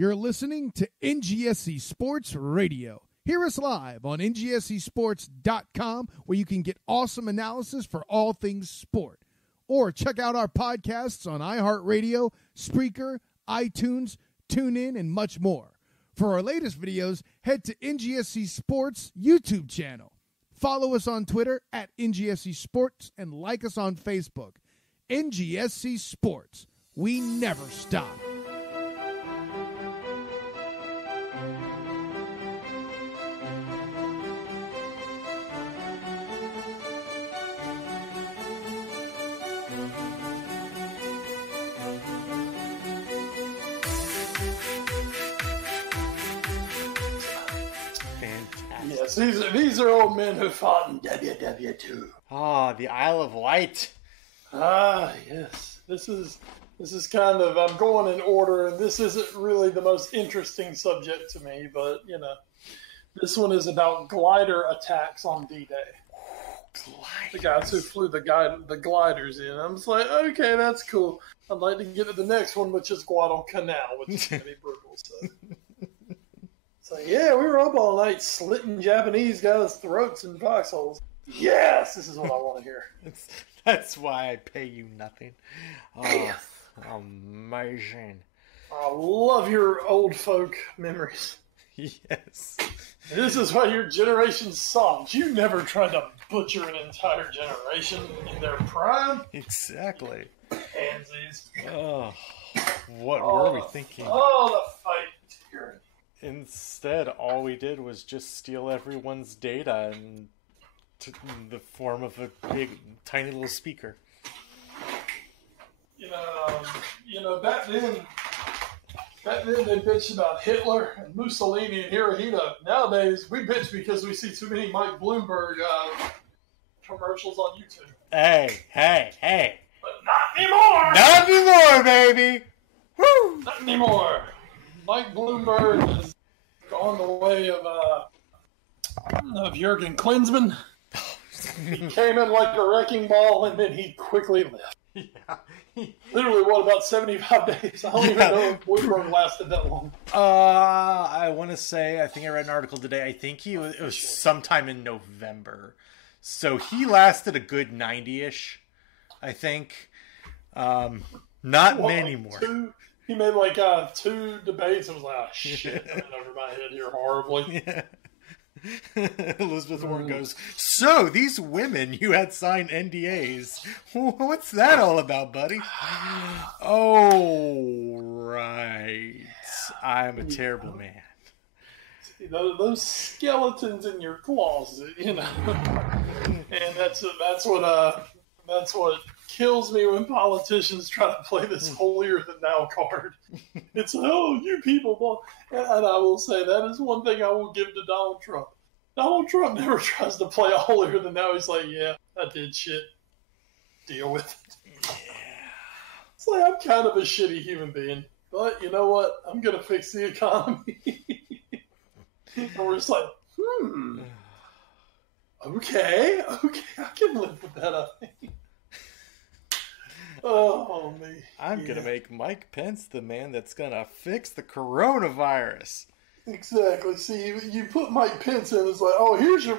You're listening to NGSC Sports Radio. Hear us live on ngscsports.com, where you can get awesome analysis for all things sport. Or check out our podcasts on iHeartRadio, Spreaker, iTunes, TuneIn, and much more. For our latest videos, head to NGSC Sports YouTube channel. Follow us on Twitter at NGSC Sports and like us on Facebook. NGSC Sports. We never stop. Yes, these are old men who fought in WW2. Ah, the Isle of Wight. Ah, yes. This is kind of, I'm going in order, and this isn't really the most interesting subject to me, but, you know, this one is about glider attacks on D-Day. The guys who flew the gliders in. I'm just like, okay, that's cool. I'd like to get to the next one, which is Guadalcanal, which is going to be brutal. So, yeah, we were up all night slitting Japanese guys' throats in foxholes. Yes, this is what I want to hear. That's why I pay you nothing. Oh, amazing. I love your old folk memories. Yes. This is why your generation sucked. You never tried to butcher an entire generation in their prime. Exactly. Pansies. Oh, what were we thinking? Oh, the fight tyranny. Instead, all we did was just steal everyone's data in the form of a big, tiny little speaker. You know, back then they bitched about Hitler and Mussolini and Hirohito. Nowadays, we bitch because we see too many Mike Bloomberg commercials on YouTube. Hey. But not anymore! Not anymore, baby! Woo! Not anymore. Mike Bloomberg has gone the way of Jurgen Klinsmann. He came in like a wrecking ball, and then he quickly left. Yeah. Literally, what, about 75 days? I don't even know if Bloomberg lasted that long. I want to say, I think I read an article today, I think it was sometime in November. So he lasted a good 90-ish, I think. Not many more. He made like 2 debates and was like, oh, shit, I went over my head here horribly. Yeah. Elizabeth Warren goes, so these women you had signed NDAs, what's that all about, buddy? Oh, right. I'm a terrible man. See, those skeletons in your closet, you know. And that's what kills me when politicians try to play this holier-than-thou card. It's, oh, you people. And I will say that is one thing I will give to Donald Trump. Donald Trump never tries to play a holier-than-thou. He's like, yeah, I did shit. Deal with it. Yeah. It's like, I'm kind of a shitty human being. But you know what? I'm going to fix the economy. And we're just like, okay, I can live with that, I think. Oh, me. I'm going to make Mike Pence the man that's going to fix the coronavirus. Exactly. See, you put Mike Pence in, it's like, oh, here's your,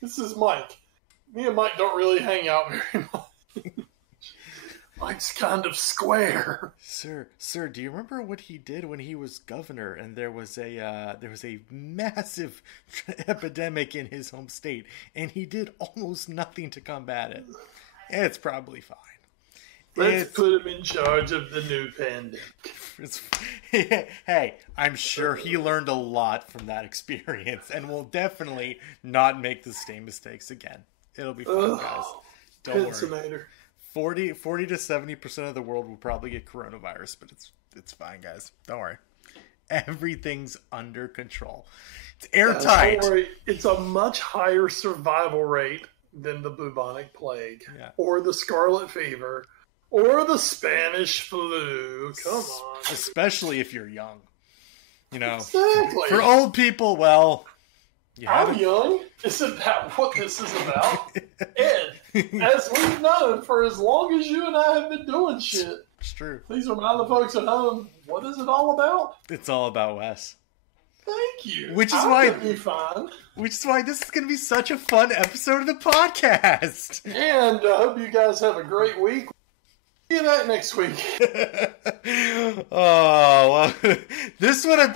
this is Mike. Me and Mike don't really hang out very much. Mike's kind of square. Sir, do you remember what he did when he was governor and there was a massive epidemic in his home state and he did almost nothing to combat it? It's probably fine. Let's put him in charge of the new pandemic. Hey, I'm sure he learned a lot from that experience and will definitely not make the same mistakes again. It'll be fine, guys. Don't worry. 40 to 70% of the world will probably get coronavirus, but it's fine, guys. Don't worry. Everything's under control. It's airtight. Don't worry. It's a much higher survival rate than the bubonic plague, or the scarlet fever, or the Spanish flu. Come on. Especially if you're young. You know, exactly. For old people, well, I'm young. Isn't that what this is about? Ed, as we've known for as long as you and I have been doing shit, It's true. Please remind the folks at home, what is it all about? It's all about Wes. Thank you. Which is why this is going to be such a fun episode of the podcast. And I hope you guys have a great week. See you back next week. Oh, well, this would have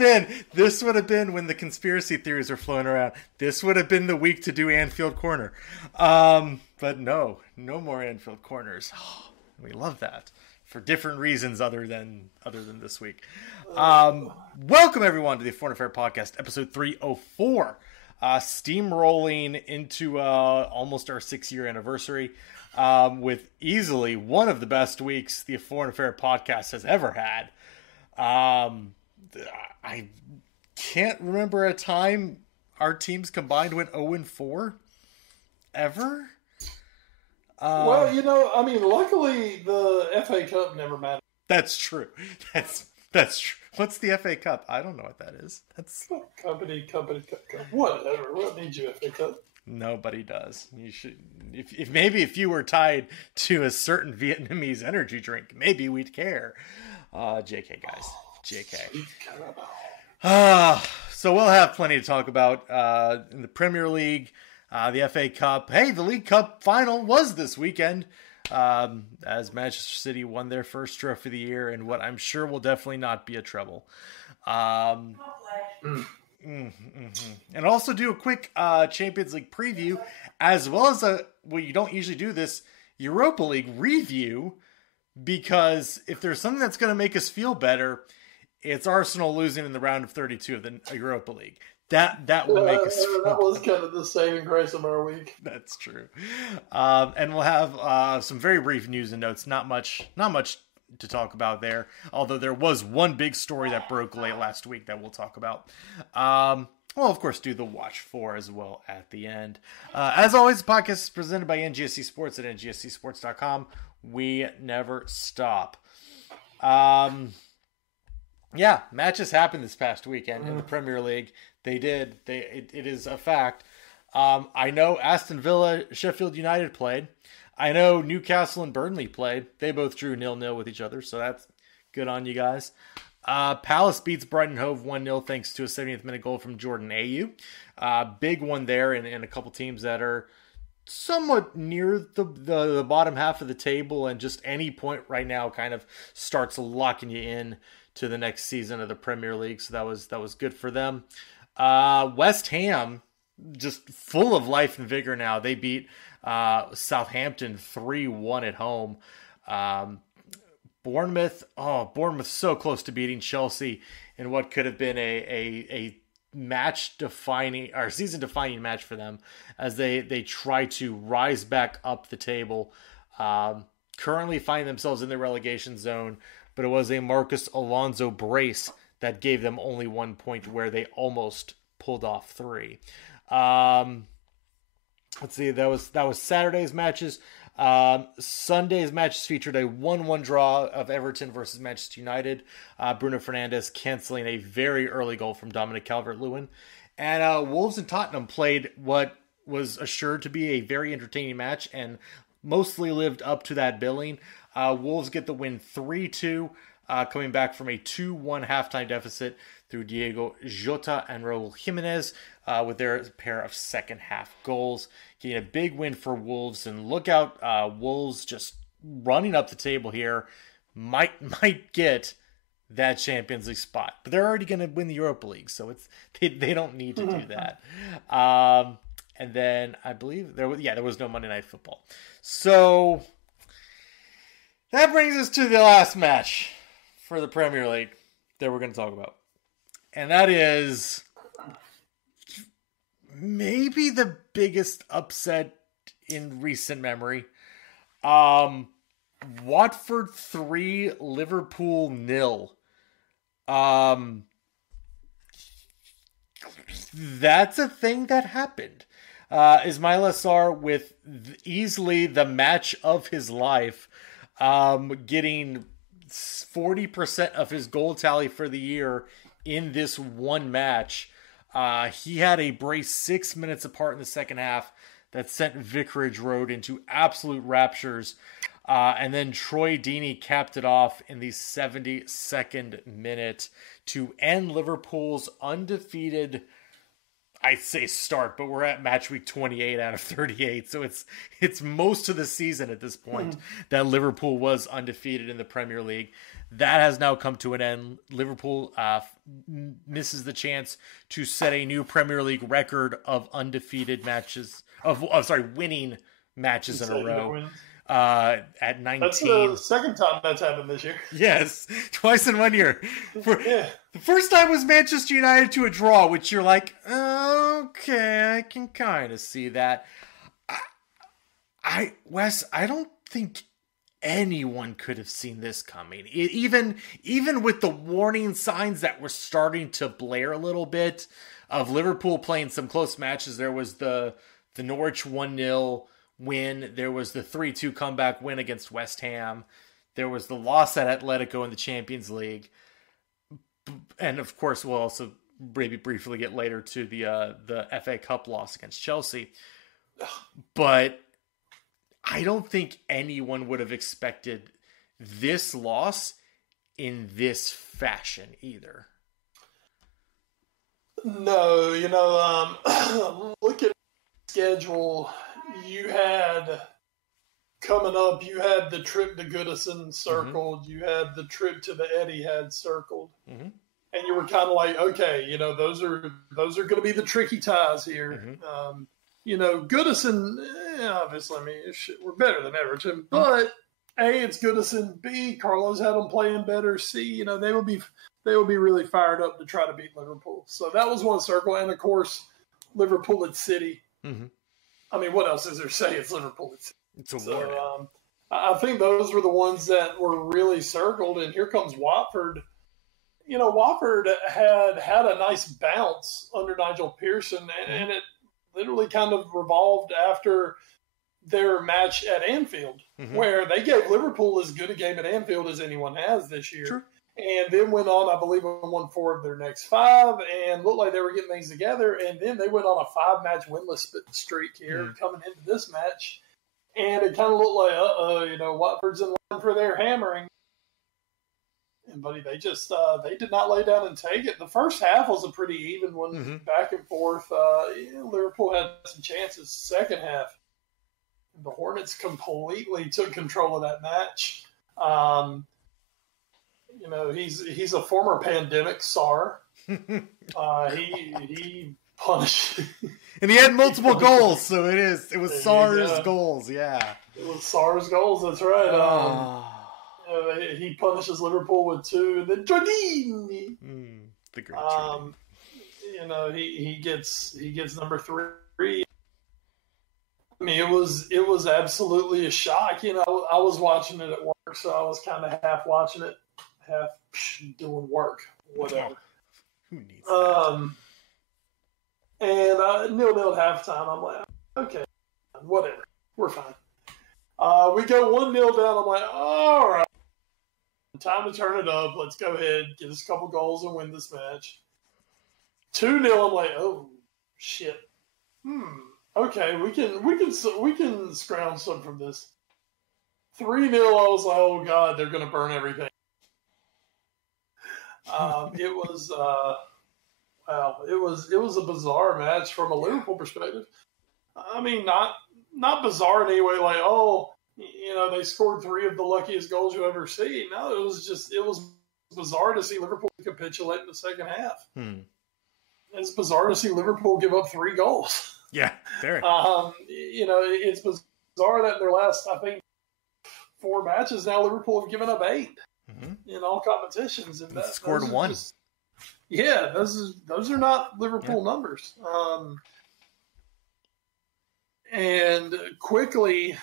been when the conspiracy theories were flowing around. This would have been the week to do Anfield Corner. But no more Anfield Corners. Oh, we love that for different reasons other than this week. Welcome everyone to the Foreign Affair Podcast, episode 304. Steamrolling into almost our 6-year anniversary. With easily one of the best weeks the Foreign Affair Podcast has ever had. I can't remember a time our teams combined went 0-4 ever. Well, luckily the FA Cup never mattered. That's true. That's true. What's the FA Cup? I don't know what that is. That's company cup. Whatever. What needs you FA Cup? Nobody does. You should. If you were tied to a certain Vietnamese energy drink, maybe we'd care. JK guys, JK. So we'll have plenty to talk about in the Premier League, the FA Cup. Hey, the League Cup final was this weekend, as Manchester City won their first trophy of the year, and what I'm sure will definitely not be a treble. And also do a quick Champions League preview, as well as you don't usually do this, Europa League review, because if there's something that's going to make us feel better, it's Arsenal losing in the round of 32 of the Europa League. That will make us feel that was kind of the saving grace of our week. That's true. And we'll have some very brief news and notes. Not much to talk about there, although there was one big story that broke late last week that we'll talk about. We'll of course do the watch for as well at the end. As always, the podcast is presented by NGSC Sports at ngscsports.com. We never stop. Matches happened this past weekend in the Premier League. They did. It is a fact. I know Aston Villa, Sheffield United played. I know Newcastle and Burnley played. They both drew 0-0 with each other, so that's good on you guys. Palace beats Brighton Hove 1-0 thanks to a 70th minute goal from Jordan Ayew. Big one there in a couple teams that are somewhat near the bottom half of the table, and just any point right now kind of starts locking you in to the next season of the Premier League, so that was good for them. West Ham, just full of life and vigor now. They beat Southampton 3-1 at home. Bournemouth so close to beating Chelsea in what could have been a match-defining or season-defining match for them as they try to rise back up the table. Currently find themselves in the relegation zone, but it was a Marcus Alonso brace that gave them only 1 point where they almost pulled off 3. Let's see, that was Saturday's matches. Sunday's matches featured a 1-1 draw of Everton versus Manchester United. Bruno Fernandes canceling a very early goal from Dominic Calvert-Lewin. And Wolves and Tottenham played what was assured to be a very entertaining match and mostly lived up to that billing. Wolves get the win 3-2, coming back from a 2-1 halftime deficit through Diego Jota and Raul Jimenez with their pair of second half goals. Getting a big win for Wolves, and look out, Wolves just running up the table here might get that Champions League spot, but they're already going to win the Europa League, so they don't need to do that. And then I believe there was no Monday Night Football, so that brings us to the last match for the Premier League that we're going to talk about, and that is maybe the biggest upset in recent memory. Watford 3, Liverpool 0. That's a thing that happened. Ismaila Sarr with easily the match of his life, getting 40% of his goal tally for the year in this one match. He had a brace 6 minutes apart in the second half that sent Vicarage Road into absolute raptures. And then Troy Deeney capped it off in the 72nd minute to end Liverpool's undefeated, I'd say start, but we're at match week 28 out of 38. So it's most of the season at this point that Liverpool was undefeated in the Premier League. That has now come to an end. Liverpool misses the chance to set a new Premier League record of undefeated matches, winning matches in a row. At 19. That's the second time that's happened this year. Yes, twice in 1 year. The first time was Manchester United to a draw, which you're like, okay, I can kind of see that. Wes, I don't think anyone could have seen this coming. Even with the warning signs that were starting to blare a little bit of Liverpool playing some close matches. There was the Norwich 1-0 win. There was the 3-2 comeback win against West Ham. There was the loss at Atletico in the Champions League. And of course, we'll also maybe briefly get later to the FA Cup loss against Chelsea. But I don't think anyone would have expected this loss in this fashion either. No, look at the schedule. You had coming up, you had the trip to Goodison circled. You had the trip to the Etihad circled. And you were kind of like, okay, those are going to be the tricky ties here. Goodison, obviously, we're better than Everton, but A, it's Goodison. B, Carlos had them playing better. C, they will be really fired up to try to beat Liverpool. So that was one circle, and of course, Liverpool at City. What else is there to say? It's Liverpool at City. It's a war. I think those were the ones that were really circled, and here comes Watford. Watford had a nice bounce under Nigel Pearson, and it literally kind of revolved after their match at Anfield, where they gave Liverpool as good a game at Anfield as anyone has this year. Sure. And then went on, I believe, and won 4 of their next 5 and looked like they were getting things together. And then they went on a 5-match winless streak here coming into this match. And it kind of looked like, Watford's in line for their hammering. And, buddy, they just they did not lay down and take it. The first half was a pretty even one, back and forth. Liverpool had some chances. Second half, the Hornets completely took control of that match. He's a former pandemic Sarr. He punished, and he had multiple goals. So it was Sarr's goals. Yeah, it was Sarr's goals. That's right. He punishes Liverpool with 2, and then Jardine. The great Jardine. He gets number 3. It was absolutely a shock. I was watching it at work, so I was kind of half watching it, half doing work, whatever. Who needs that? And 0-0 at halftime. I'm like, okay, whatever, we're fine. We go 1-0 down. I'm like, all right, time to turn it up. Let's go ahead, get us a couple goals, and win this match. 2-0. I'm like, oh shit. Okay, we can scrounge some from this. 3-0. I was like, oh god, they're gonna burn everything. It was it was a bizarre match from a Liverpool perspective. Not bizarre in any way, like, they scored 3 of the luckiest goals you ever see. No, it was bizarre to see Liverpool capitulate in the second half. It's bizarre to see Liverpool give up 3 goals. Yeah, very. It's bizarre that in their last, I think, 4 matches now, Liverpool have given up 8 in all competitions, and scored 1. Those are not Liverpool numbers. And quickly,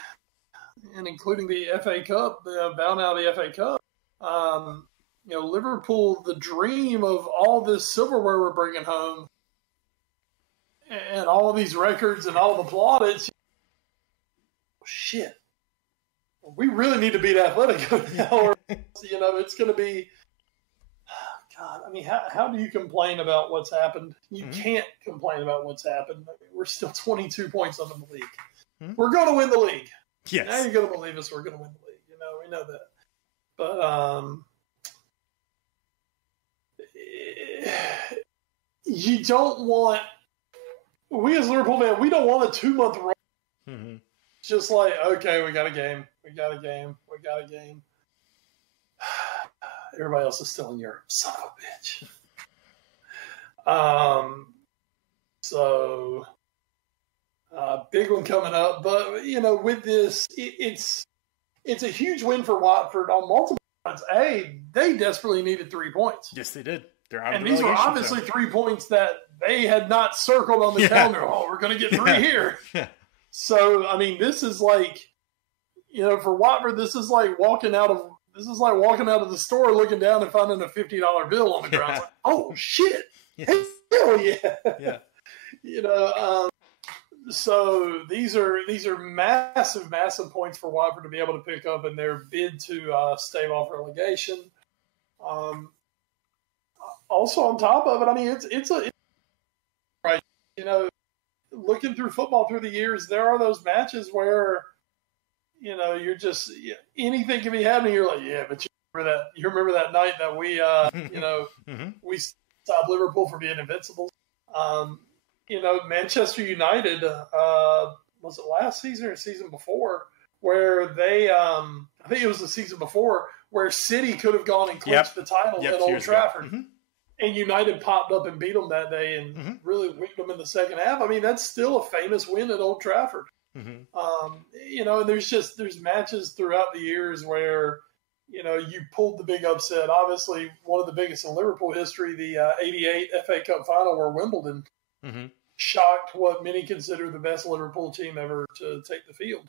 and including the FA Cup, bound out of the FA Cup, Liverpool, the dream of all this silverware we're bringing home, and all of these records and all the plaudits. Shit, we really need to beat Atletico now, or it's going to be. God, how do you complain about what's happened? You can't complain about what's happened. We're still 22 points under the league. We're going to win the league. Yes. Now you're going to believe us. We're going to win the league. We know that. But you don't want, we as Liverpool fans, we don't want a 2-month run. Mm-hmm. Just like, okay, we got a game. Everybody else is still in Europe. Son of a bitch. So big one coming up. But, with this, it's a huge win for Watford on multiple fronts. They desperately needed 3 points. Yes, they did. They're out of the these were obviously 3 points that they had not circled on the calendar. Oh, we're going to get 3 here. Yeah. So, this is like, for Watford, this is like walking out of the store, looking down and finding a $50 bill on the ground. It's like, oh shit! Yes. Hell yeah! Yeah. So these are massive points for Watford to be able to pick up in their bid to stave off relegation. Also on top of it, it's right. Looking through football through the years, there are those matches where, you're just, anything can be happening. You're like, yeah, but you remember that night that we, mm-hmm. we stopped Liverpool from being invincible. Manchester United, was it last season or season before, where they, I think it was the season before, where City could have gone and clinched the title at Old Trafford. Mm-hmm. And United popped up and beat them that day and mm-hmm. really whipped them in the second half. That's still a famous win at Old Trafford. Mm-hmm. And there's matches throughout the years where, you pulled the big upset. Obviously, one of the biggest in Liverpool history, the 88 FA Cup final where Wimbledon mm-hmm. shocked what many consider the best Liverpool team ever to take the field.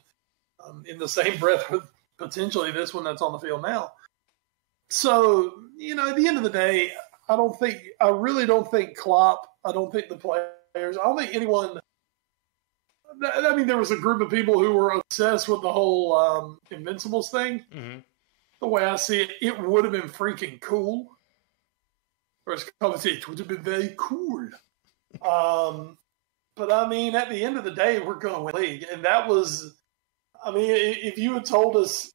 In the same breath with potentially this one that's on the field now. So, at the end of the day, I really don't think Klopp, I don't think the players, I don't think anyone, there was a group of people who were obsessed with the whole Invincibles thing. Mm-hmm. The way I see it, it would have been freaking cool. Or as Colin said, it would have been very cool. But at the end of the day, we're going to win the league. And that was, if you had told us,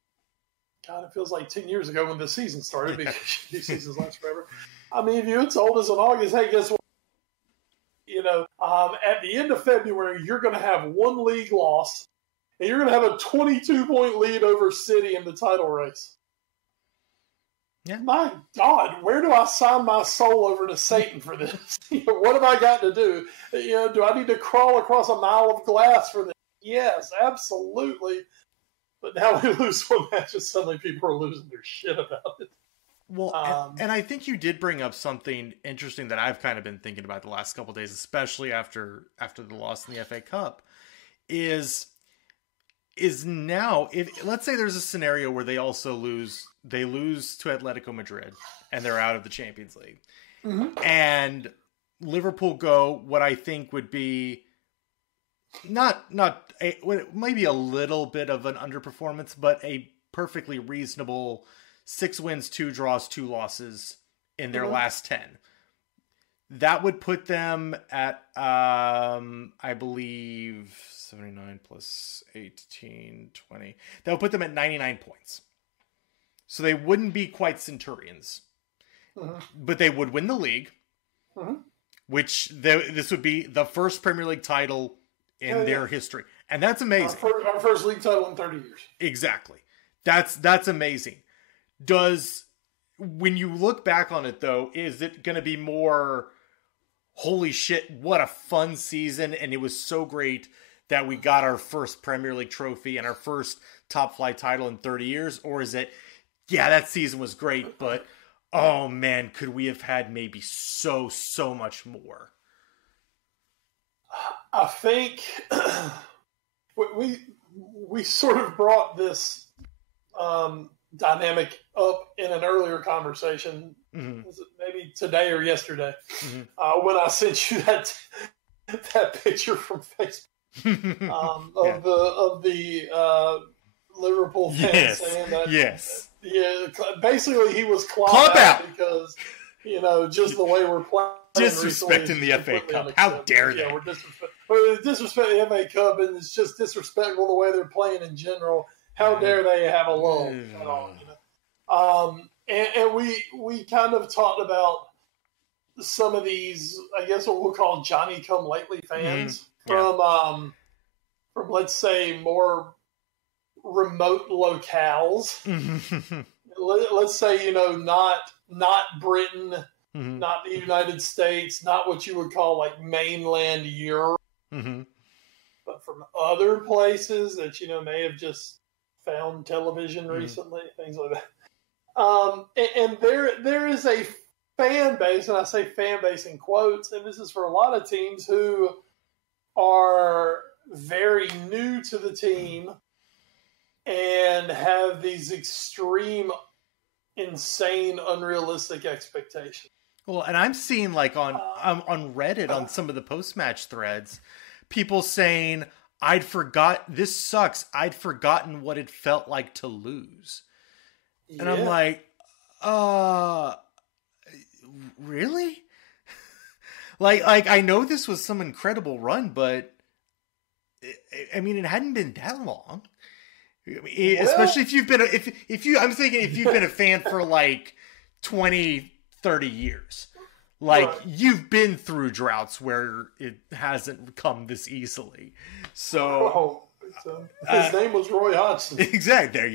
God, it feels like 10 years ago when the season started, because these seasons last forever. If you had told us in August, hey, guess what? At the end of February, you're going to have one league loss, and you're going to have a 22-point lead over City in the title race. Yeah. My God, where do I sign my soul over to Satan for this? What have I got to do? Do I need to crawl across a mile of glass for this? Yes, absolutely. But now we lose one match, and suddenly people are losing their shit about it. Well, and I think you did bring up something interesting that I've kind of been thinking about the last couple of days, especially after the loss in the FA Cup, is now, if let's say there's a scenario where they lose to Atletico Madrid and they're out of the Champions League, mm-hmm. and Liverpool go what I think would be maybe a little bit of an underperformance, but a perfectly reasonable 6 wins, 2 draws, 2 losses in their mm-hmm. last 10. That would put them at, I believe, 79 plus 18, 20. That would put them at 99 points. So they wouldn't be quite Centurions. Mm-hmm. But they would win the league, mm-hmm. which this would be the first Premier League title in their history. And that's amazing. Our first league title in 30 years. Exactly. That's amazing. When you look back on it, though, is it going to be more, holy shit, what a fun season, and it was so great that we got our first Premier League trophy and our first top flight title in 30 years? Or is it, yeah, that season was great, but, oh man, could we have had maybe so much more? I think we sort of brought this dynamic up in an earlier conversation, mm-hmm. was it maybe today or yesterday, mm-hmm. when I sent you that picture from Facebook of the Liverpool fans saying that. Yes. Yeah, basically he was club out because just the way we're playing. Disrespecting the FA Cup. How dare they? Yeah, we're disrespecting the FA Cup, and it's just disrespectful the way they're playing in general. How dare they have a lull at all? And we kind of talked about some of these, I guess what we'll call Johnny-come-lately fans from let's say more remote locales. Let's say not Britain, not the United States, not what you would call like mainland Europe, but from other places that may have just found television recently, things like that. And there is a fan base, and I say fan base in quotes, and this is for a lot of teams who are very new to the team and have these extreme, insane, unrealistic expectations. Well, and I'm seeing like on Reddit on some of the post-match threads, people saying, this sucks. I'd forgotten what it felt like to lose. And I'm like, really? like I know this was some incredible run, but it hadn't been that long. Especially if you've been I'm thinking if you've been a fan for like 20, 30 years. You've been through droughts where it hasn't come this easily. So his name was Roy Hodgson. Exactly. There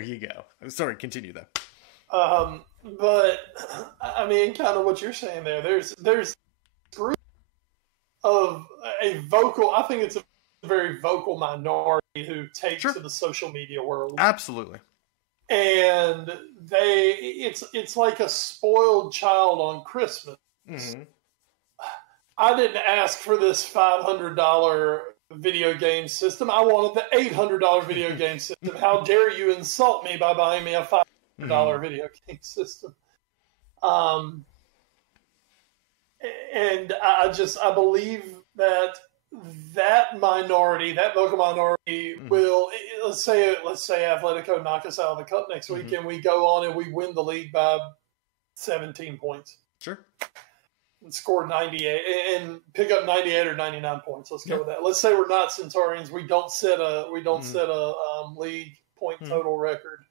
you go. I'm sorry, continue though. But I mean, kind of what you're saying there. There's a group of a vocal. I think it's a very vocal minority who take to the social media world. Absolutely. And it's like a spoiled child on Christmas. I didn't ask for this $500 video game system. I wanted the $800 video game system. How dare you insult me by buying me a $500 video game system? And I believe that minority, that vocal minority, will, let's say Atletico knock us out of the cup next week, and we go on and we win the league by 17 points. Sure. And score 98 and pick up 98 or 99 points. Let's go with that. Let's say we're not Centaurians. We don't set a league point total record.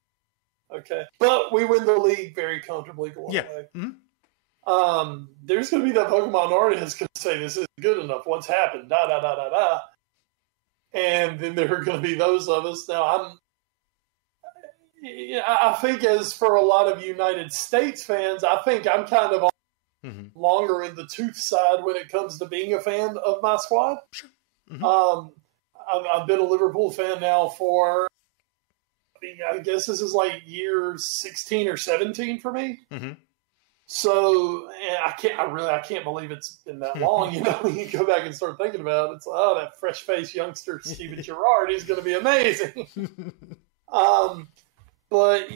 Okay, but we win the league very comfortably going away. There's going to be that vocal minority that's going to say this isn't good enough. What's happened? Da da da da da. And then there are going to be those of us. Now I think as for a lot of United States fans, I think I'm kind of on longer in the tooth side when it comes to being a fan of my squad. Sure. I've been a Liverpool fan now for, I guess this is like year 16 or 17 for me. So I can't believe it's been that long. When you go back and start thinking about it, it's that fresh-faced youngster Steven Gerrard is going to be amazing. But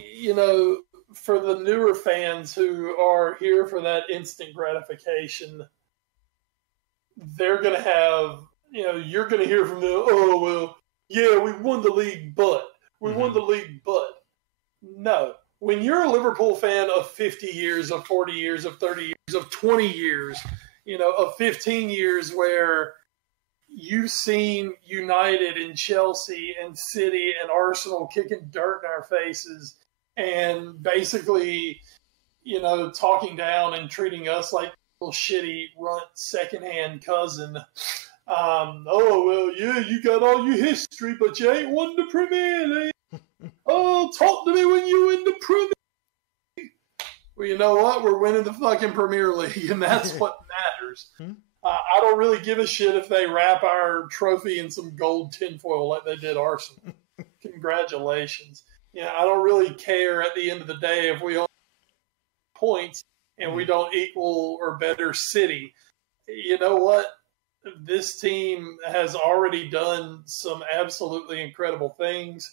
for the newer fans who are here for that instant gratification, they're going to have, you're going to hear from them, we won the league, but won the league, but no. When you're a Liverpool fan of 50 years, of 40 years, of 30 years, of 20 years, of 15 years, where you've seen United and Chelsea and City and Arsenal kicking dirt in our faces and basically, talking down and treating us like a little shitty runt secondhand cousin. You got all your history, but you ain't won the Premier League. Talk to me when you win the Premier League. Well, you know what? We're winning the fucking Premier League, and that's what matters. I don't really give a shit if they wrap our trophy in some gold tinfoil like they did Arsenal. Congratulations. I don't really care at the end of the day if we only points and we don't equal or better City. You know what? This team has already done some absolutely incredible things.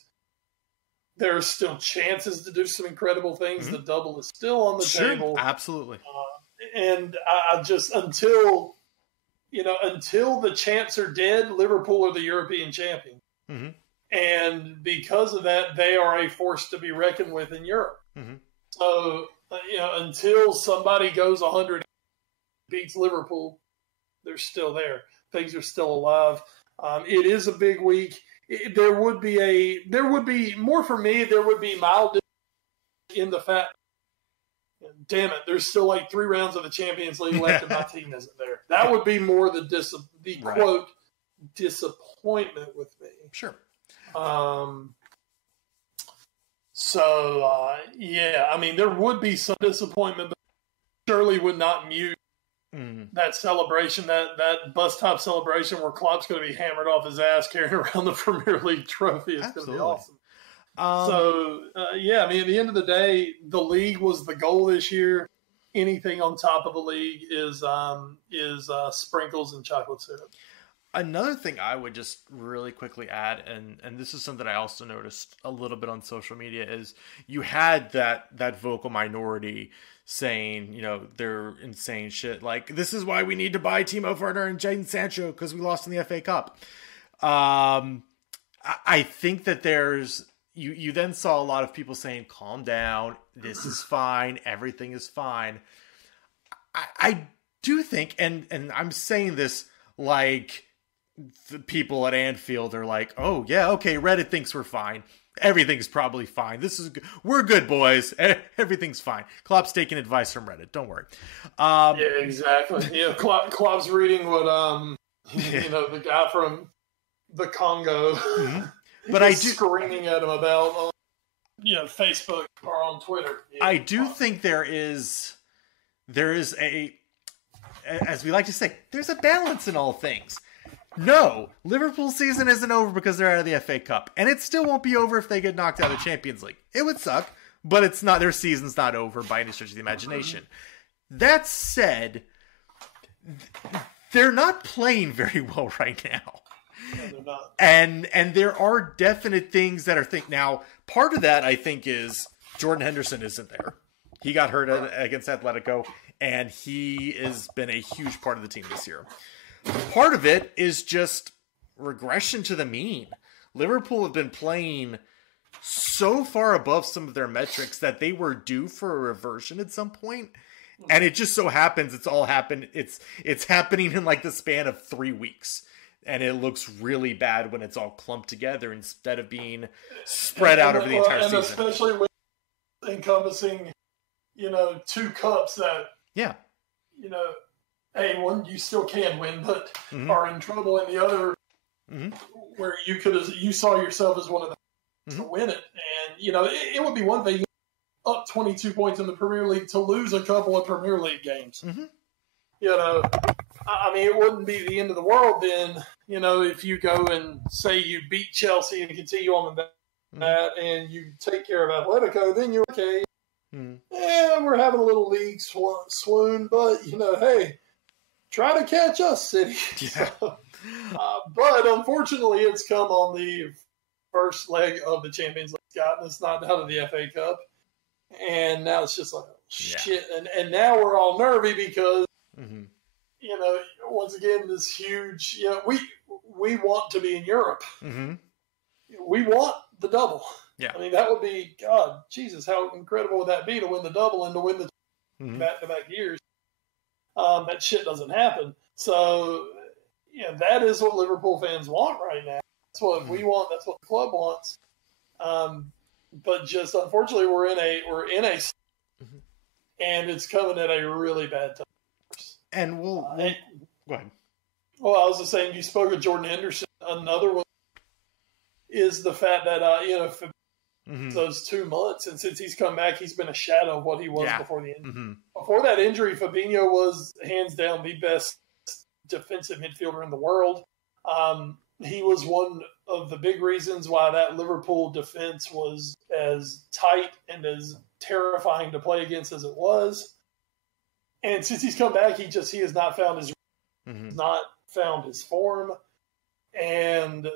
There are still chances to do some incredible things. The double is still on the table. Absolutely. And I just, until the champs are dead, Liverpool are the European champion. And because of that, they are a force to be reckoned with in Europe. So, until somebody goes 100 beats Liverpool, they're still there. Things are still alive. It is a big week. there would be more for me. There would be mild in the fact, damn it, there's still like 3 rounds of the Champions League left and my team isn't there. That would be more the quote disappointment with me. Sure. Yeah, I mean, there would be some disappointment, but surely would not mute that celebration, that bus top celebration where Klopp's going to be hammered off his ass carrying around the Premier League trophy. It's going to be awesome. Yeah, I mean, at the end of the day, the league was the goal this year. Anything on top of the league is sprinkles and chocolate syrup. Another thing I would just really quickly add, and this is something I also noticed a little bit on social media, is you had that vocal minority saying, you know, they're insane shit. Like, this is why we need to buy Timo Werner and Jadon Sancho because we lost in the FA Cup. I think that you then saw a lot of people saying, calm down, this is fine, everything is fine. I do think, and I'm saying this like the people at Anfield are like, oh yeah, okay, Reddit thinks we're fine. Everything's probably fine. We're good, boys. Everything's fine. Klopp's taking advice from Reddit. Don't worry. Yeah, exactly. Yeah, Klopp's reading what the guy from the Congo, but I do screaming at him about Facebook or on Twitter. Yeah. I do think there is a, as we like to say, there's a balance in all things. No, Liverpool's season isn't over because they're out of the FA Cup. And it still won't be over if they get knocked out of the Champions League. It would suck, but it's not. Their season's not over by any stretch of the imagination. That said, they're not playing very well right now. No, they're not. And there are definite things that are now, part of that, I think, is Jordan Henderson isn't there. He got hurt against Atletico, and he has been a huge part of the team this year. Part of it is just regression to the mean. Liverpool have been playing so far above some of their metrics that they were due for a reversion at some point. And it just so happens it's happening in like the span of 3 weeks. And it looks really bad when it's all clumped together instead of being spread out over the entire season. And especially with encompassing, 2 cups that, one you still can win, but are in trouble, and the other where you saw yourself as one of them to win it. And it would be one thing up 22 points in the Premier League to lose a couple of Premier League games. I mean, it wouldn't be the end of the world then. If you go and say you beat Chelsea and continue on that, and you take care of Atletico, then you're okay. Yeah, we're having a little league swoon, but hey. Try to catch us, City. Yeah. But unfortunately, it's come on the first leg of the Champions League, Scott, and it's not out of the FA Cup. And now it's just like, shit. And now we're all nervy because, once again, this huge, we want to be in Europe. We want the double. Yeah. I mean, that would be, God, Jesus, how incredible would that be to win the double and to win the back-to-back years. That shit doesn't happen. So, that is what Liverpool fans want right now. That's what we want. That's what the club wants. But just unfortunately, we're in a and it's coming at a really bad time. And we'll go ahead. Well, I was just saying, you spoke of Jordan Henderson. Another one is the fact that those 2 months, and since he's come back, he's been a shadow of what he was before the injury. Before that injury, Fabinho was hands down the best defensive midfielder in the world. He was one of the big reasons why that Liverpool defense was as tight and as terrifying to play against as it was. And since he's come back, he has not found his form. And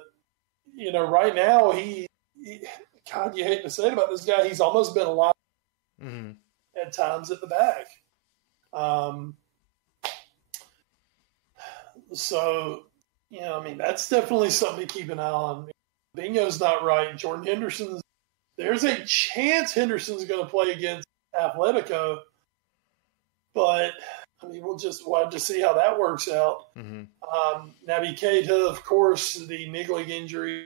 right now God, you hate to say it about this guy, he's almost been alive at times at the back. That's definitely something to keep an eye on. Bingo's not right. Jordan Henderson's, there's a chance Henderson's going to play against Atletico, but we'll have to see how that works out. Naby Keita, of course, the niggling injury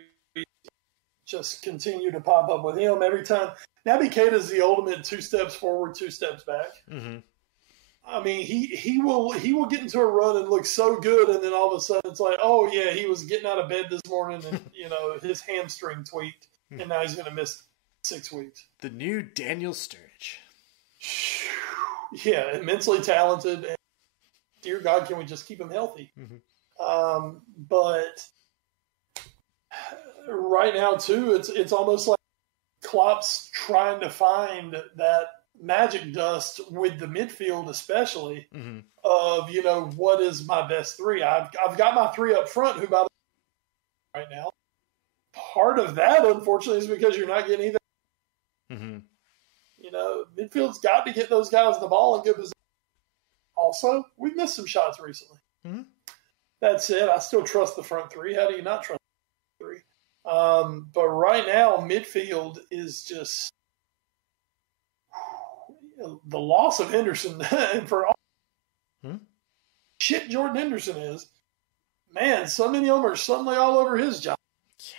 just continue to pop up with him every time. Naby Keita is the ultimate 2 steps forward, 2 steps back. Mm-hmm. I mean, he will get into a run and look so good, and then all of a sudden it's like, oh yeah, he was getting out of bed this morning, and his hamstring tweaked, and now he's going to miss 6 weeks. The new Daniel Sturridge. Yeah, immensely talented. And dear God, can we just keep him healthy? Mm-hmm. But right now too, it's almost like Klopp's trying to find that magic dust with the midfield, especially mm-hmm. of what is my best 3. I've got my 3 up front who by the right now. Part of that, unfortunately, is because you're not getting either. Mm-hmm. Midfield's got to get those guys the ball in good position. Also, we've missed some shots recently. Mm-hmm. That said, I still trust the front 3. How do you not trust the front 3? But right now, midfield is just the loss of Henderson, and for all shit Jordan Henderson is, man, so many of them are suddenly all over his job. Yeah.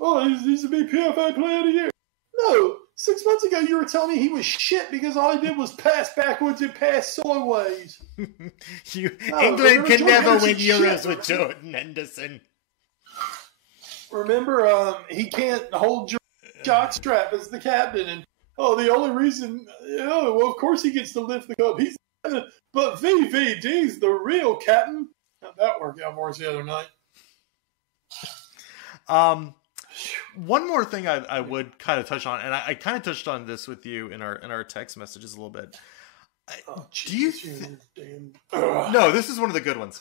Oh, he's to be PFA Player of the Year. No, 6 months ago you were telling me he was shit because all he did was pass backwards and pass sideways. England can never win Euros with Jordan Henderson. Remember, he can't hold jockstrap as the captain, and the only reason, well, of course he gets to lift the cup. But VVD's the real captain. How'd that work out for us the other night? One more thing I would kind of touch on, and I kind of touched on this with you in our text messages a little bit. No, this is one of the good ones.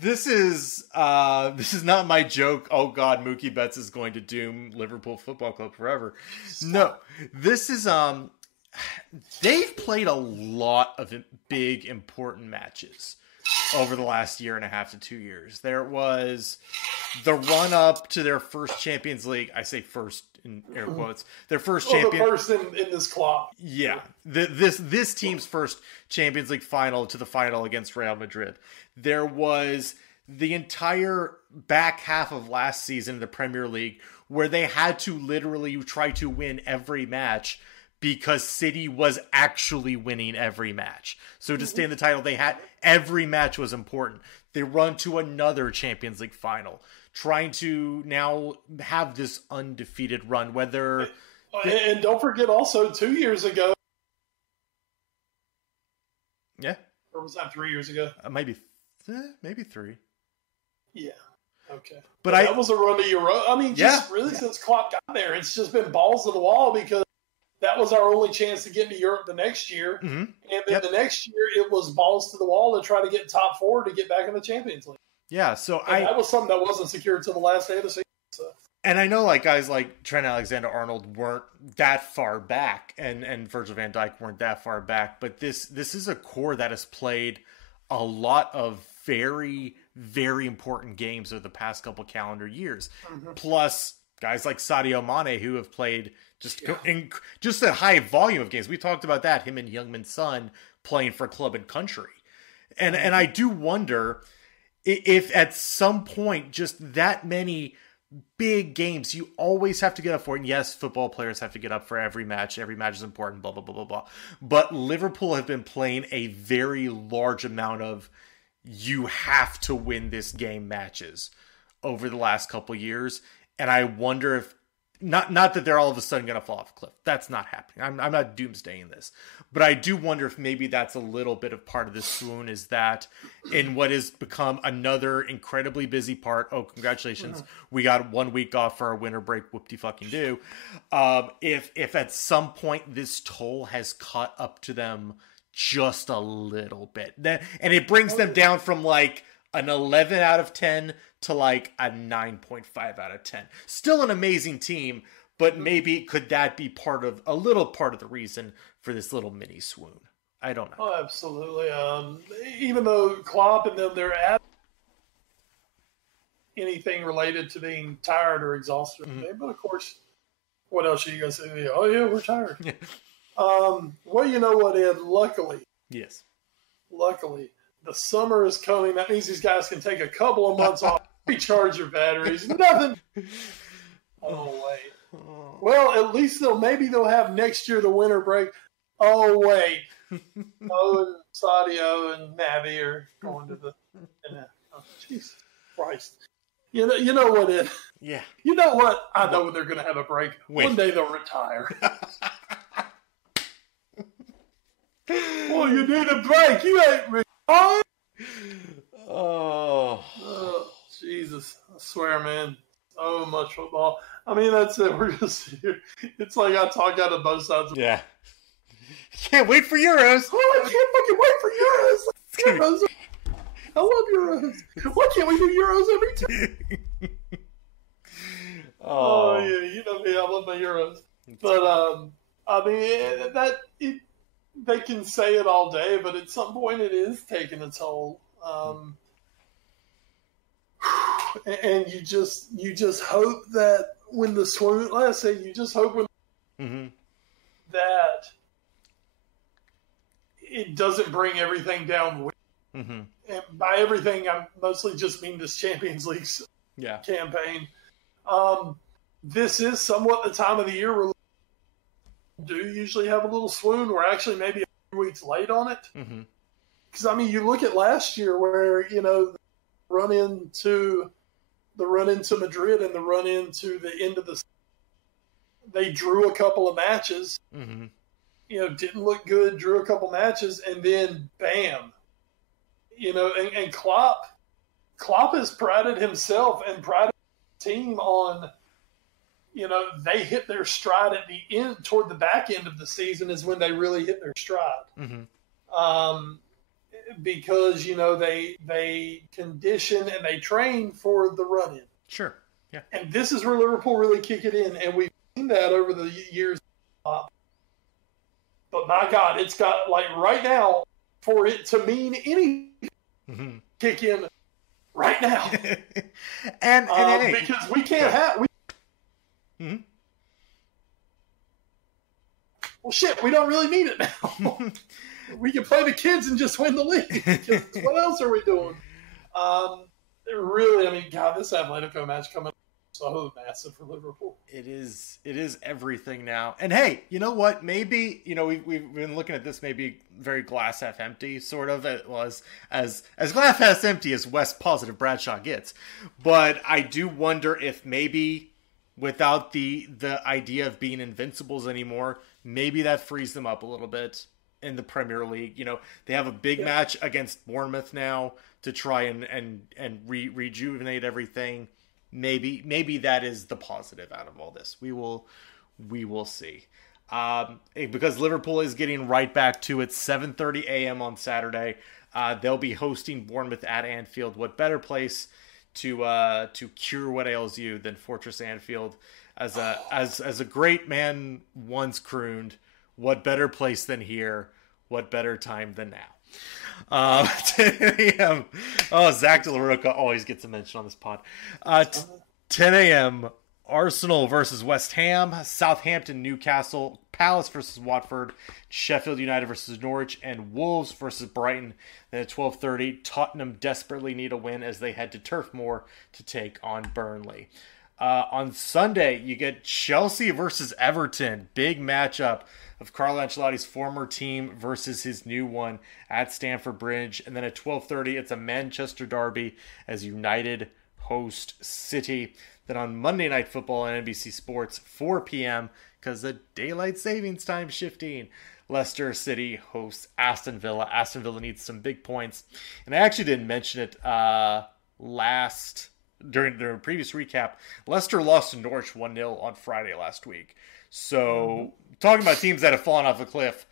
This is not my joke. Oh God, Mookie Betts is going to doom Liverpool Football Club forever. No, this is they've played a lot of big important matches over the last 1.5 to 2 years. There was the run up to their first Champions League. I say first in air quotes. Their first champion. The first in this club. Yeah, this team's first Champions League final to the final against Real Madrid. There was the entire back half of last season in the Premier League where they had to literally try to win every match because City was actually winning every match. So to stay in the title, every match was important. They run to another Champions League final, trying to now have this undefeated run, and don't forget also 2 years ago. Yeah. Or was that 3 years ago? Maybe 3. Yeah. Okay. But that was a run to Euro. I mean, since Klopp got there, it's just been balls to the wall because that was our only chance to get into Europe the next year. Mm-hmm. And then the next year, it was balls to the wall to try to get top 4 to get back in the Champions League. Yeah, so that was something that wasn't secured until the last day of the season. So. And I know guys like Trent Alexander-Arnold weren't that far back, and Virgil van Dijk weren't that far back, but this is a core that has played a lot of very, very important games over the past couple calendar years. Mm-hmm. Plus, guys like Sadio Mane who have played just a high volume of games. We talked about that, him and Heung-min Son playing for club and country. And I do wonder if at some point just that many big games you always have to get up for it. And yes, football players have to get up for every match. Every match is important, blah, blah, blah, blah, blah. But Liverpool have been playing a very large amount of you have to win this game matches over the last couple years. And I wonder if not that they're all of a sudden going to fall off a cliff. That's not happening. I'm not doomsdaying this, but I do wonder if maybe that's a little bit of part of this swoon, is that in what has become another incredibly busy part. Oh, congratulations. We got 1 week off for our winter break. Whoop-de-fucking-do. If at some point this toll has caught up to them just a little bit, and it brings them down from an 11 out of 10 to a 9.5 out of 10. Still an amazing team, but maybe could that be a little part of the reason for this little mini swoon? I don't know. Oh, absolutely. Even though Klopp and them, they're at anything related to being tired or exhausted. Mm-hmm. But of course, what else are you going to say? Oh yeah, we're tired. Yeah. Well, you know what, Ed? Luckily, the summer is coming. That means these guys can take a couple of months off, recharge your batteries. Nothing. Oh, wait. Well, at least they'll have next year the winter break. Oh, wait. Mo and Sadio and Navi are going to the. Oh, Jesus Christ! You know what it? Yeah. You know what? I know they're going to have a break. Wait. One day they'll retire. Well, you need a break. You ain't retired. Oh, Jesus! I swear, man. So much football. I mean, that's it. We're just here. It's like I talk out of both sides. Yeah. Can't wait for Euros. Oh, I can't fucking wait for Euros. Euros. I love Euros. Why can't we do Euros every time? Oh yeah, you know me. I love my Euros. But I mean they can say it all day, but at some point it is taking a toll. And you just hope that when the swoon, like I say, you just hope when that it doesn't bring everything down with. And by everything, I mostly just mean this Champions League campaign. This is somewhat the time of the year where we do usually have a little swoon. We're actually maybe a few weeks late on it. Because, I mean, you look at last year where, you know, the run into Madrid and the run into the end of the season, they drew a couple of matches. You know, didn't look good, drew a couple matches, and then bam. You know, and Klopp has prided himself and prided the team on, you know, they hit their stride at the end, toward the back end of the season is when they really hit their stride. Because, you know, they condition and they train for the run-in. Sure, yeah. And this is where Liverpool really kick it in, and we've seen that over the years. But my God, it's got, like, right now, for it to mean anything, kick in right now. and because we can't have... Well, shit, we don't really need it now. We can play the kids and just win the league. What else are we doing? Really, I mean, God, this Atletico match coming up is so massive for Liverpool. It is everything now. And hey, you know what? Maybe, you know, we've been looking at this maybe very glass half empty, sort of. It was as glass half empty as West positive Bradshaw gets. But I do wonder if maybe without the idea of being invincibles anymore, maybe that frees them up a little bit in the Premier League. You know, they have a big match against Bournemouth now to try and rejuvenate everything. Maybe that is the positive out of all this. We will see. Because Liverpool is getting right back to it. 7:30 a.m. on Saturday. They'll be hosting Bournemouth at Anfield. What better place to cure what ails you than Fortress Anfield? As a great man once crooned, what better place than here? What better time than now? 10 a.m. Oh, Zach De La Roca always gets a mention on this pod. 10 a.m. Arsenal versus West Ham, Southampton, Newcastle, Palace versus Watford, Sheffield United versus Norwich, and Wolves versus Brighton. Then at 12:30, Tottenham desperately need a win as they head to Turf Moor to take on Burnley. On Sunday, you get Chelsea versus Everton. Big matchup of Carlo Ancelotti's former team versus his new one at Stamford Bridge. And then at 12:30, it's a Manchester derby as United host City. Then on Monday Night Football on NBC Sports, 4 p.m., because the daylight savings time shifting, Leicester City hosts Aston Villa. Aston Villa needs some big points. And I actually didn't mention it during the previous recap. Leicester lost to Norwich 1-0 on Friday last week. So, talking about teams that have fallen off a cliff,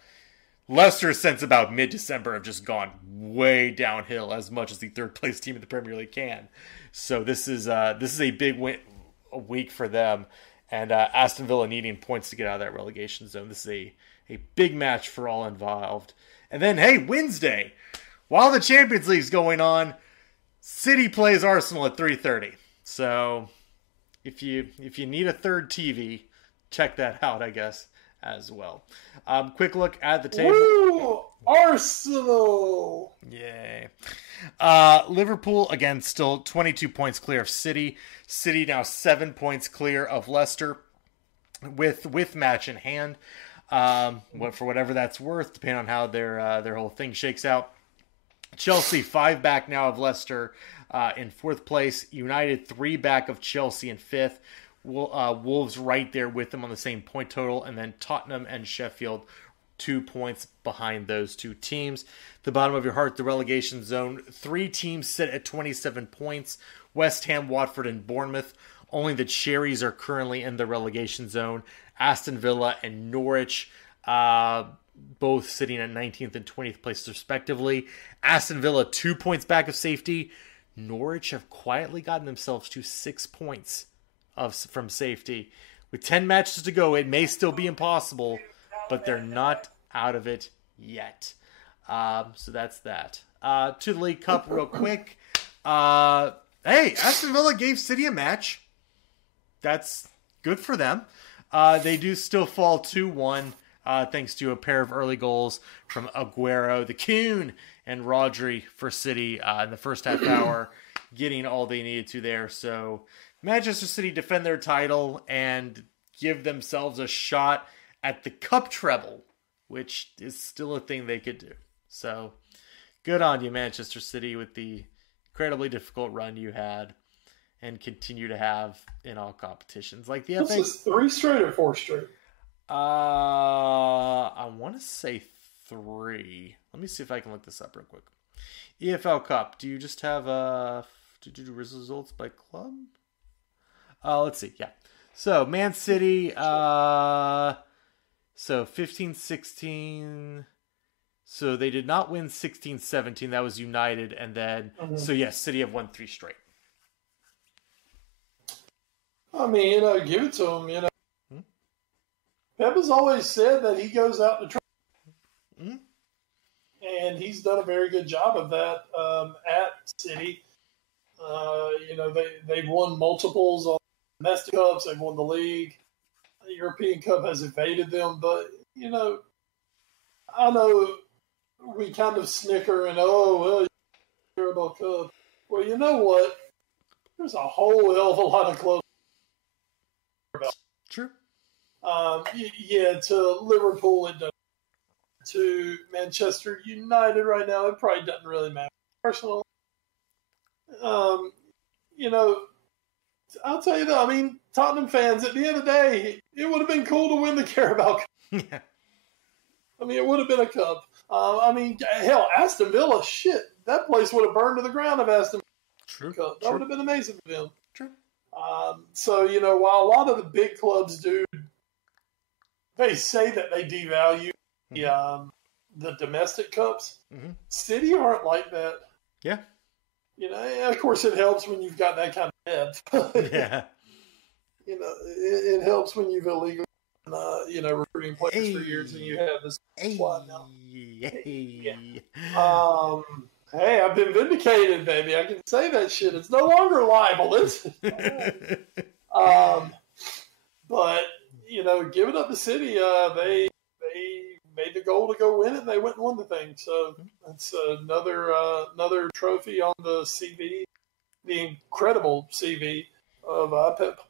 Leicester, since about mid-December, have just gone way downhill as much as the third-place team in the Premier League can. So this is a big week for them, and Aston Villa needing points to get out of that relegation zone. This is a big match for all involved. And then, hey, Wednesday, while the Champions League's going on, City plays Arsenal at 3:30. So if you need a third TV, check that out, I guess, as well. Quick look at the table. Ooh, Arsenal! Yay. Liverpool, again, still 22 points clear of City. City now 7 points clear of Leicester with match in hand. For whatever that's worth, depending on how their whole thing shakes out. Chelsea 5 back now of Leicester in 4th place. United 3 back of Chelsea in 5th. Wolves right there with them on the same point total. And then Tottenham and Sheffield 2 points behind those two teams. The bottom of your heart, the relegation zone. 3 teams sit at 27 points. West Ham, Watford, and Bournemouth. Only the Cherries are currently in the relegation zone. Aston Villa and Norwich, both sitting at 19th and 20th place respectively. Aston Villa 2 points back of safety. Norwich have quietly gotten themselves to 6 points from safety. With 10 matches to go, it may still be impossible, but they're not out of it yet. So that's that. To the League Cup real quick. Hey, Aston Villa gave City a match. That's good for them. They do still fall 2-1 thanks to a pair of early goals from Aguero, the Coon, and Rodri for City in the first half hour, getting all they needed to there. So Manchester City defend their title and give themselves a shot at the cup treble, which is still a thing they could do. So good on you, Manchester City, with the incredibly difficult run you had and continue to have in all competitions. Like the FA. This is 3 straight or 4 straight? I want to say 3. Let me see if I can look this up real quick. EFL Cup. Do you just have do results by club? Let's see. Yeah. So Man City. So 15-16. So they did not win 16-17. That was United, and then so yes, City have won 3 straight. I mean, give it to him. Pep has always said that he goes out to try, and he's done a very good job of that at City. They've won multiples on domestic cups. They've won the league. The European Cup has evaded them, but I know we kind of snicker and Carabao Cup. Well, you know what? There's a whole hell of a lot of clubs. True. To Liverpool it doesn't. To Manchester United right now, it probably doesn't really matter. Arsenal, I'll tell you though, I mean, Tottenham fans, at the end of the day, it would have been cool to win the Carabao Cup. Yeah. I mean, it would have been a cup. Hell, Aston Villa, shit, that place would have burned to the ground if Aston Villa Cup. That would have been amazing for them. True. While a lot of the big clubs do, they say that they devalue the domestic cups. Mm-hmm. City aren't like that. Yeah. Of course it helps when you've got that kind of depth. Yeah. It helps when you've illegally recruiting players for years and you have this squad now. Hey, I've been vindicated, baby. I can say that shit. It's no longer libel. But give it up to City. They made the goal to go win it, and they went and won the thing. So that's another trophy on the CV, the incredible CV of Pep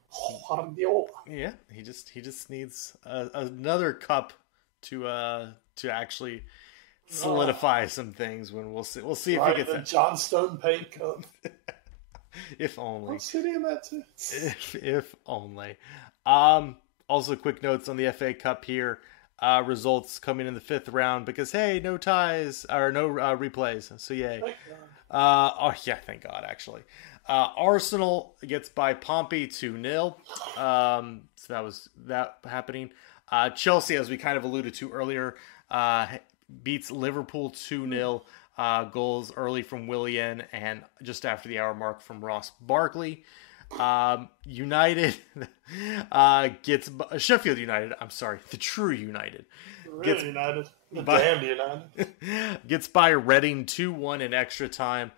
Guardiola. Yeah, he just needs another cup to actually solidify some things. When we'll see if he gets the John Stone Paint Cup. If only. I'm City in that too. If only. Also, quick notes on the FA Cup here. Results coming in the 5th round because hey, no ties or no replays. So yay. Thank God. Actually, Arsenal gets by Pompey 2-0. So that was that happening. Chelsea, as we kind of alluded to earlier, beats Liverpool 2-0. Goals early from Willian and just after the hour mark from Ross Barkley. United gets Sheffield United. I'm sorry, the true United. United. The damned United. Gets by Reading 2-1 in extra time.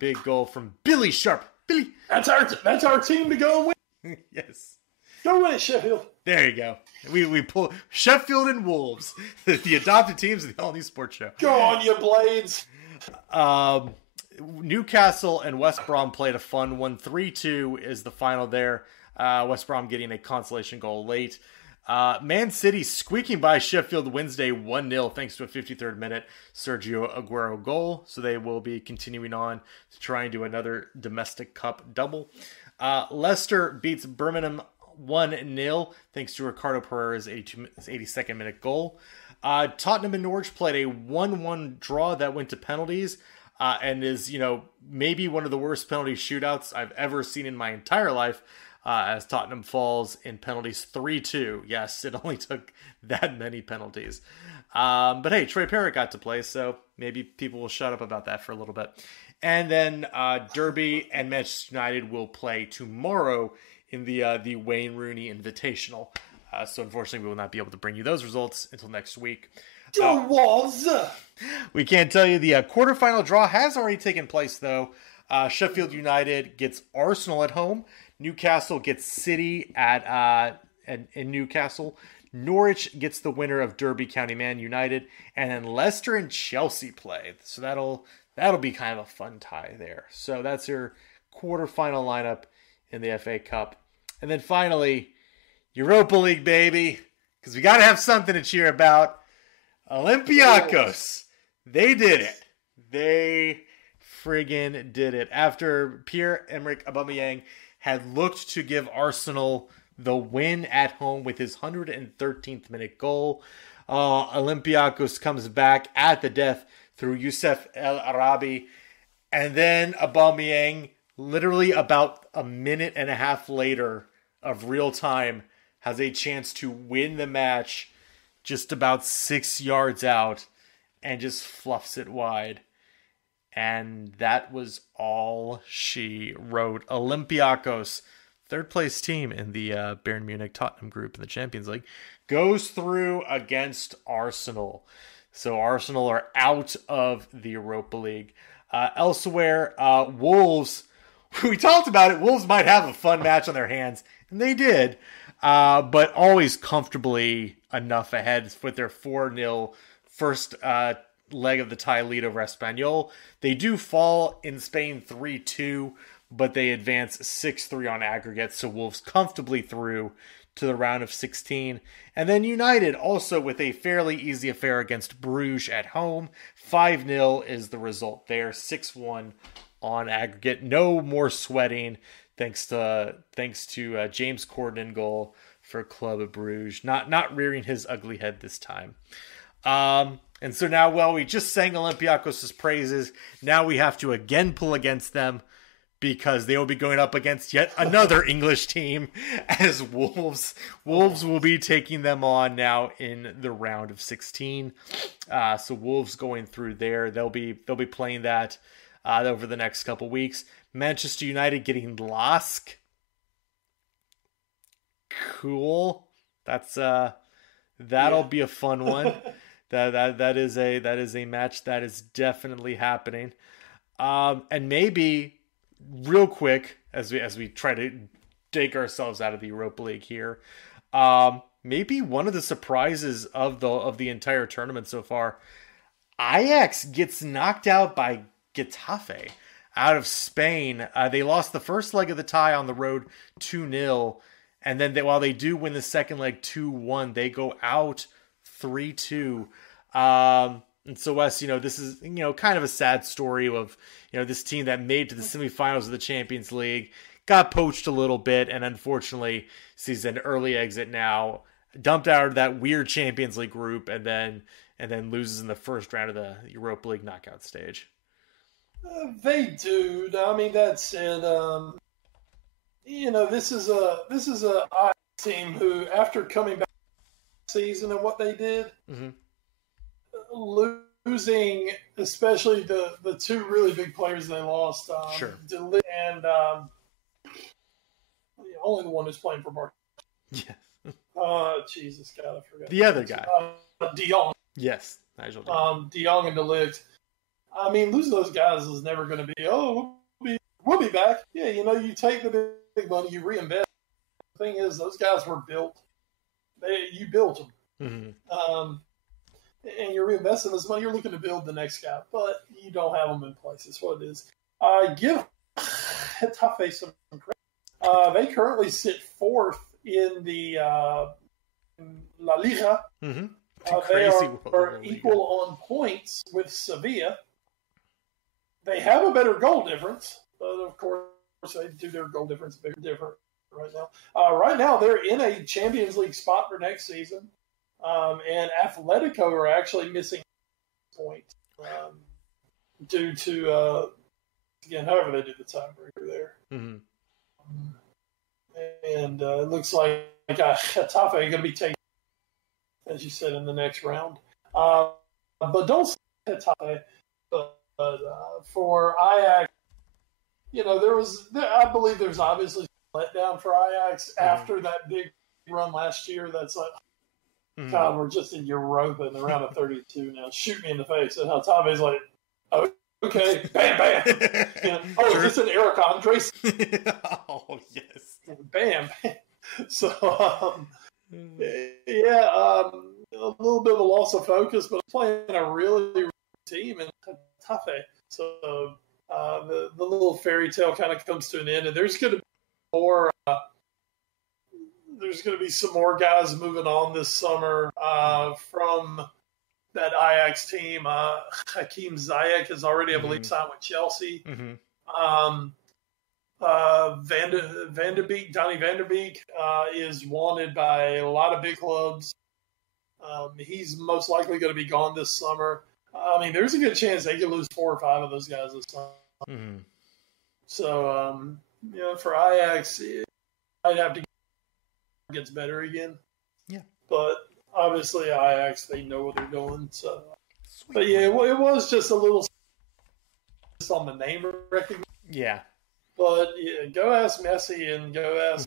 Big goal from Billy Sharp. Billy. That's our team to go win. Yes. Go win it, Sheffield. There you go. We pull Sheffield and Wolves, the adopted teams of the all new sports show. Go on, you Blades. Newcastle and West Brom played a fun one. 3-2 is the final there. West Brom getting a consolation goal late. Man City squeaking by Sheffield Wednesday 1-0 thanks to a 53rd minute Sergio Aguero goal. So they will be continuing on to try and do another domestic cup double. Leicester beats Birmingham 1-0 thanks to Ricardo Pereira's 82nd minute goal. Tottenham and Norwich played a 1-1 draw that went to penalties. And is, maybe one of the worst penalty shootouts I've ever seen in my entire life, as Tottenham falls in penalties 3-2. Yes, it only took that many penalties. But hey, Troy Parrott got to play, so maybe people will shut up about that for a little bit. And then Derby and Manchester United will play tomorrow in the Wayne Rooney Invitational. So unfortunately, we will not be able to bring you those results until next week. We can't tell you the quarterfinal draw has already taken place, though. Sheffield United gets Arsenal at home. Newcastle gets City in Newcastle. Norwich gets the winner of Derby County Man United, and then Leicester and Chelsea play. So that'll be kind of a fun tie there. So that's your quarterfinal lineup in the FA Cup, and then finally Europa League, baby, because we got to have something to cheer about. Olympiacos, they did it. They friggin' did it. After Pierre-Emerick Aubameyang had looked to give Arsenal the win at home with his 113th minute goal, Olympiacos comes back at the death through Youssef El Arabi. And then Aubameyang, literally about a minute and a half later of real time, has a chance to win the match just about 6 yards out and just fluffs it wide. And that was all she wrote. Olympiacos, third place team in the Bayern Munich Tottenham group in the Champions League, goes through against Arsenal. So Arsenal are out of the Europa League. Elsewhere, Wolves, we talked about it. Wolves might have a fun match on their hands, and they did. But always comfortably enough ahead with their 4-0 first leg of the tie lead over Espanyol. They do fall in Spain 3-2, but they advance 6-3 on aggregate, so Wolves comfortably through to the round of 16. And then United also with a fairly easy affair against Bruges at home. 5-0 is the result there, 6-1 on aggregate. No more sweating. Thanks to James Corden in goal for Club of Bruges, not rearing his ugly head this time. And so now, well, we just sang Olympiacos' praises. Now we have to again pull against them because they will be going up against yet another English team as Wolves. Wolves will be taking them on now in the round of 16. So Wolves going through there. They'll be playing that over the next couple weeks. Manchester United getting Lask. Cool. That'll be a fun one. That is a match that is definitely happening. And maybe real quick as we try to take ourselves out of the Europa League here, maybe one of the surprises of the entire tournament so far, Ajax gets knocked out by Getafe out of Spain. They lost the first leg of the tie on the road 2-0, and then while they do win the second leg 2-1, they go out 3-2. And so Wes, this is, kind of a sad story of, this team that made to the semifinals of the Champions League, got poached a little bit, and unfortunately sees an early exit now, dumped out of that weird Champions League group, and then loses in the first round of the Europa League knockout stage. They do. I mean, that said, this is a team who, after coming back season and what they did, losing, especially the two really big players they lost, sure, and only the one who's playing for Barca. Yeah. Jesus God, I forgot the other guy. De Jong. Yes, Nigel. De Jong and De Ligt. I mean, losing those guys is never going to be. We'll be back. Yeah, you take the big money, you reinvest. The thing is, those guys were built. You built them. And you're reinvesting this money. You're looking to build the next guy, but you don't have them in place. That's what it is. Give Getafe some credit. They currently sit fourth in the La Liga. Mm-hmm. They are equal on points with Sevilla. They have a better goal difference, but of course they do their goal difference a bit different right now. Right now they're in a Champions League spot for next season, and Atletico are actually missing points due to again, however they did the tiebreaker there. Mm-hmm. And it looks like Getafe are going to be taken, as you said, in the next round. But don't say Getafe. But for Ajax, I believe there's obviously a letdown for Ajax after that big run last year. That's like, God, we're just in Europa in the round of 32 now. Shoot me in the face. And Getafe's like, oh, okay, bam, bam. Is this an Eric Andres? Oh, yes. Bam. So, a little bit of a loss of focus, but playing a really, really team in Getafe. So the little fairy tale kind of comes to an end, and there's going to be more. There's going to be some more guys moving on this summer from that Ajax team. Hakeem Ziyech has already, I believe, signed with Chelsea. Mm-hmm. Donny van der Beek is wanted by a lot of big clubs. He's most likely going to be gone this summer. I mean, there's a good chance they could lose 4 or 5 of those guys this summer. Mm-hmm. So, for Ajax, it might have to get better again. Yeah. But obviously, Ajax, they know what they're doing. So, but yeah, it was just a little just on the name recognition. Yeah. But yeah, go ask Messi and go ask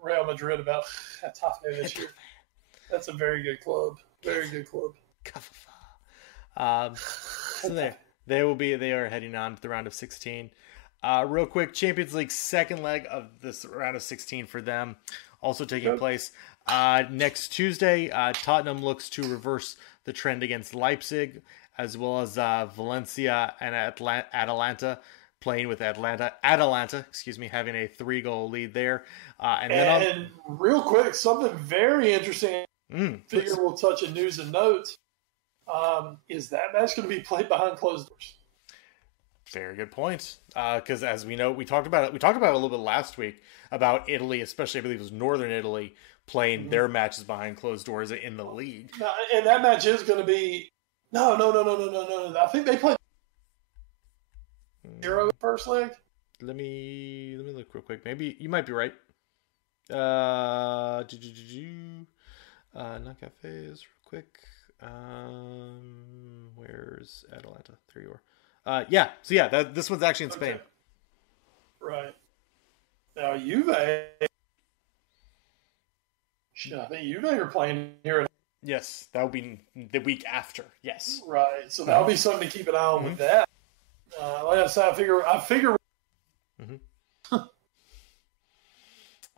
Real Madrid about Getafe this year. That's a very good club. Very good club. So they are heading on to the round of 16. Real quick, Champions League second leg of this round of 16 for them, also taking place next Tuesday. Tottenham looks to reverse the trend against Leipzig, as well as Valencia and Atalanta playing with Atalanta, having a 3-goal lead there. And real quick, something very interesting. Figure we'll touch in news and notes. Is that match going to be played behind closed doors? Very good point. Because as we know, we talked about it a little bit last week about Italy, especially I believe it was Northern Italy, playing their matches behind closed doors in the league. No, and that match is going to be no. I think they played 0 first leg. Let me look real quick. Maybe you might be right. Not cafes real quick. Where's Atalanta? There you are. This one's actually in Spain. Right. Now Juve. I think Juve are playing here. Yes, that will be the week after. Yes. Right. So that'll be something to keep an eye on with that. Like I said, I figure. Mm-hmm.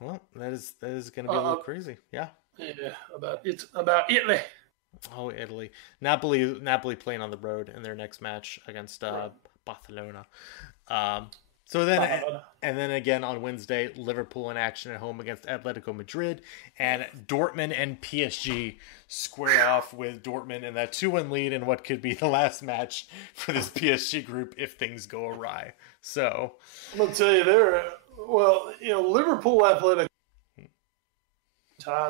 Well, that is going to be a little crazy. Yeah. Yeah, about Italy. Oh, Italy. Napoli playing on the road in their next match against Barcelona. So then, and then again on Wednesday, Liverpool in action at home against Atletico Madrid, and Dortmund and PSG square off with Dortmund in that 2-1 lead in what could be the last match for this PSG group if things go awry. So I'm gonna tell you, Liverpool Atletico.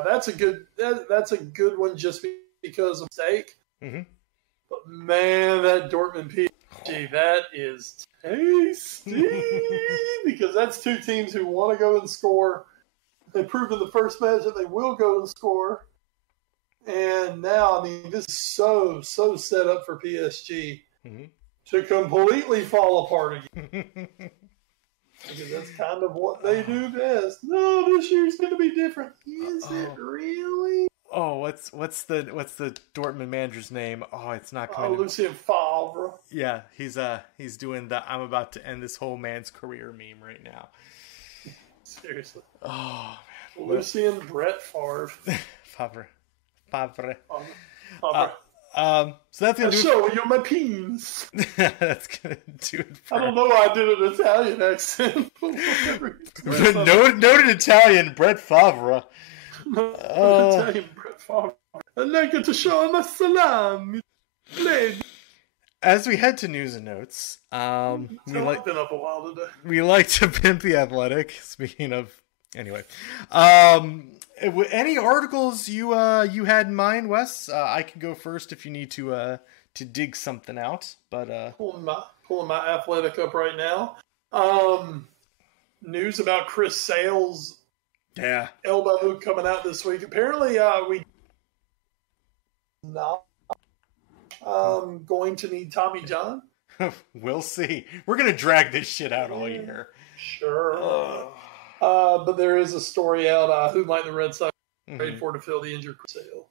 That's a good one just because of stake. Mm-hmm. But man, that Dortmund PSG, that is tasty because that's two teams who want to go and score. They proved in the first match that they will go and score. And now, I mean, this is so set up for PSG to completely fall apart again. Because that's kind of what they do best. No, this year's going to be different. Is it really? Oh, what's the Dortmund manager's name? Oh, it's not coming. Lucien Favre. Yeah, he's doing the "I'm about to end this whole man's career" meme right now. Seriously. Oh man, Lucien Brett Favre. Favre. So that's gonna show you my penis. That's gonna do it. I don't know why I did an Italian accent. Noted Italian Brett Favre. Italian Brett Favre. I'd like to show my salami. As we head to news and notes, been up a while today. We like to pimp the Athletic. Speaking of, anyway, any articles you had in mind, Wes? I can go first if you need to dig something out. But pulling my Athletic up right now. News about Chris Sale's elbow coming out this week. Apparently, we not going to need Tommy John. We'll see. We're gonna drag this shit out all year. Sure. But there is a story out who might the Red Sox trade for to fill the injured Sale.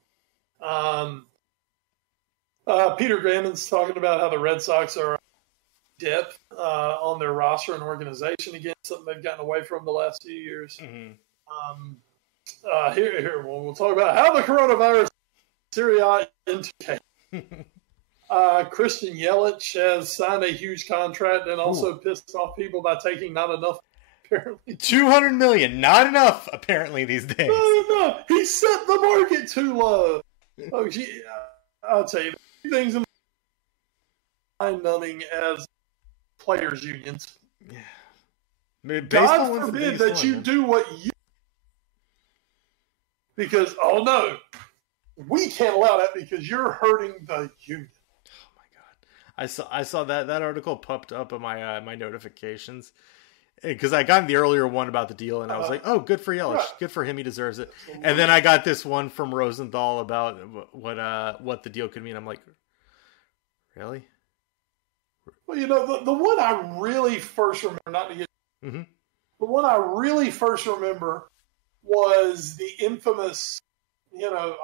Peter Grammon's talking about how the Red Sox are depth on their roster and organization again, something they've gotten away from the last few years. Here we'll talk about how the coronavirus Syria into Christian Yelich has signed a huge contract and also pissed off people by taking not enough. Apparently, $200 million, not enough. Apparently, these days. No. He set the market too low. Oh, I'll tell you, things in mind-numbing as players' unions. Yeah. God forbid that you do what you. Because no, we can't allow that because you're hurting the union. I saw that article popped up on my my notifications because I got the earlier one about the deal and I was like, oh, good for Yelich, good for him, he deserves it. And then I got this one from Rosenthal about what the deal could mean. I'm like, really? Well, the one I really first remember, not to get the one I really first remember was the infamous,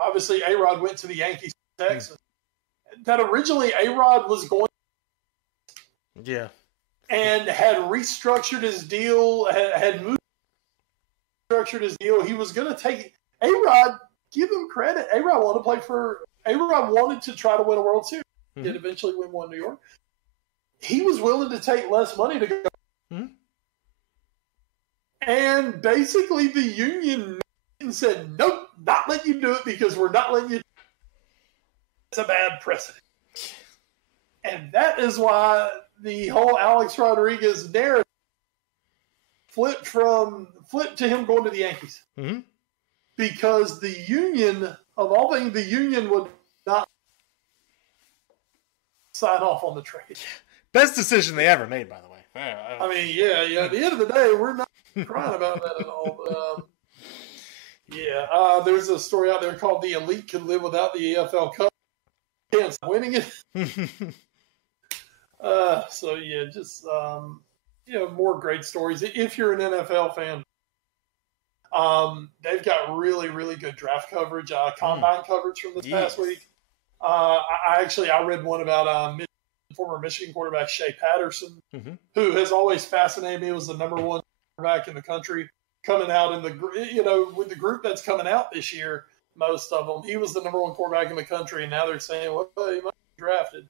obviously A-Rod went to the Yankees, Texas. That originally A-Rod was going and had restructured his deal, had moved, structured his deal. He was going to take A-Rod, give him credit. A-Rod wanted to try to win a World Series. He did eventually win one in New York. He was willing to take less money to go. And basically the union said, nope, not letting you do it because we're not letting you. It's a bad precedent. And that is why the whole Alex Rodriguez narrative flipped to him going to the Yankees. Because the union, of all things, the union would not sign off on the trade. Best decision they ever made, by the way. I mean, yeah. At the end of the day, we're not crying about that at all. But, there's a story out there called "The Elite Could Live Without the EFL Cup." Can't stop winning it. More great stories. If you're an NFL fan, they've got really, really good draft coverage, combine coverage from this past week. I read one about former Michigan quarterback Shea Patterson, who has always fascinated me. Was the number one quarterback in the country coming out in the with the group that's coming out this year. Most of them, he was the number one quarterback in the country, and now they're saying, well, he might be drafted.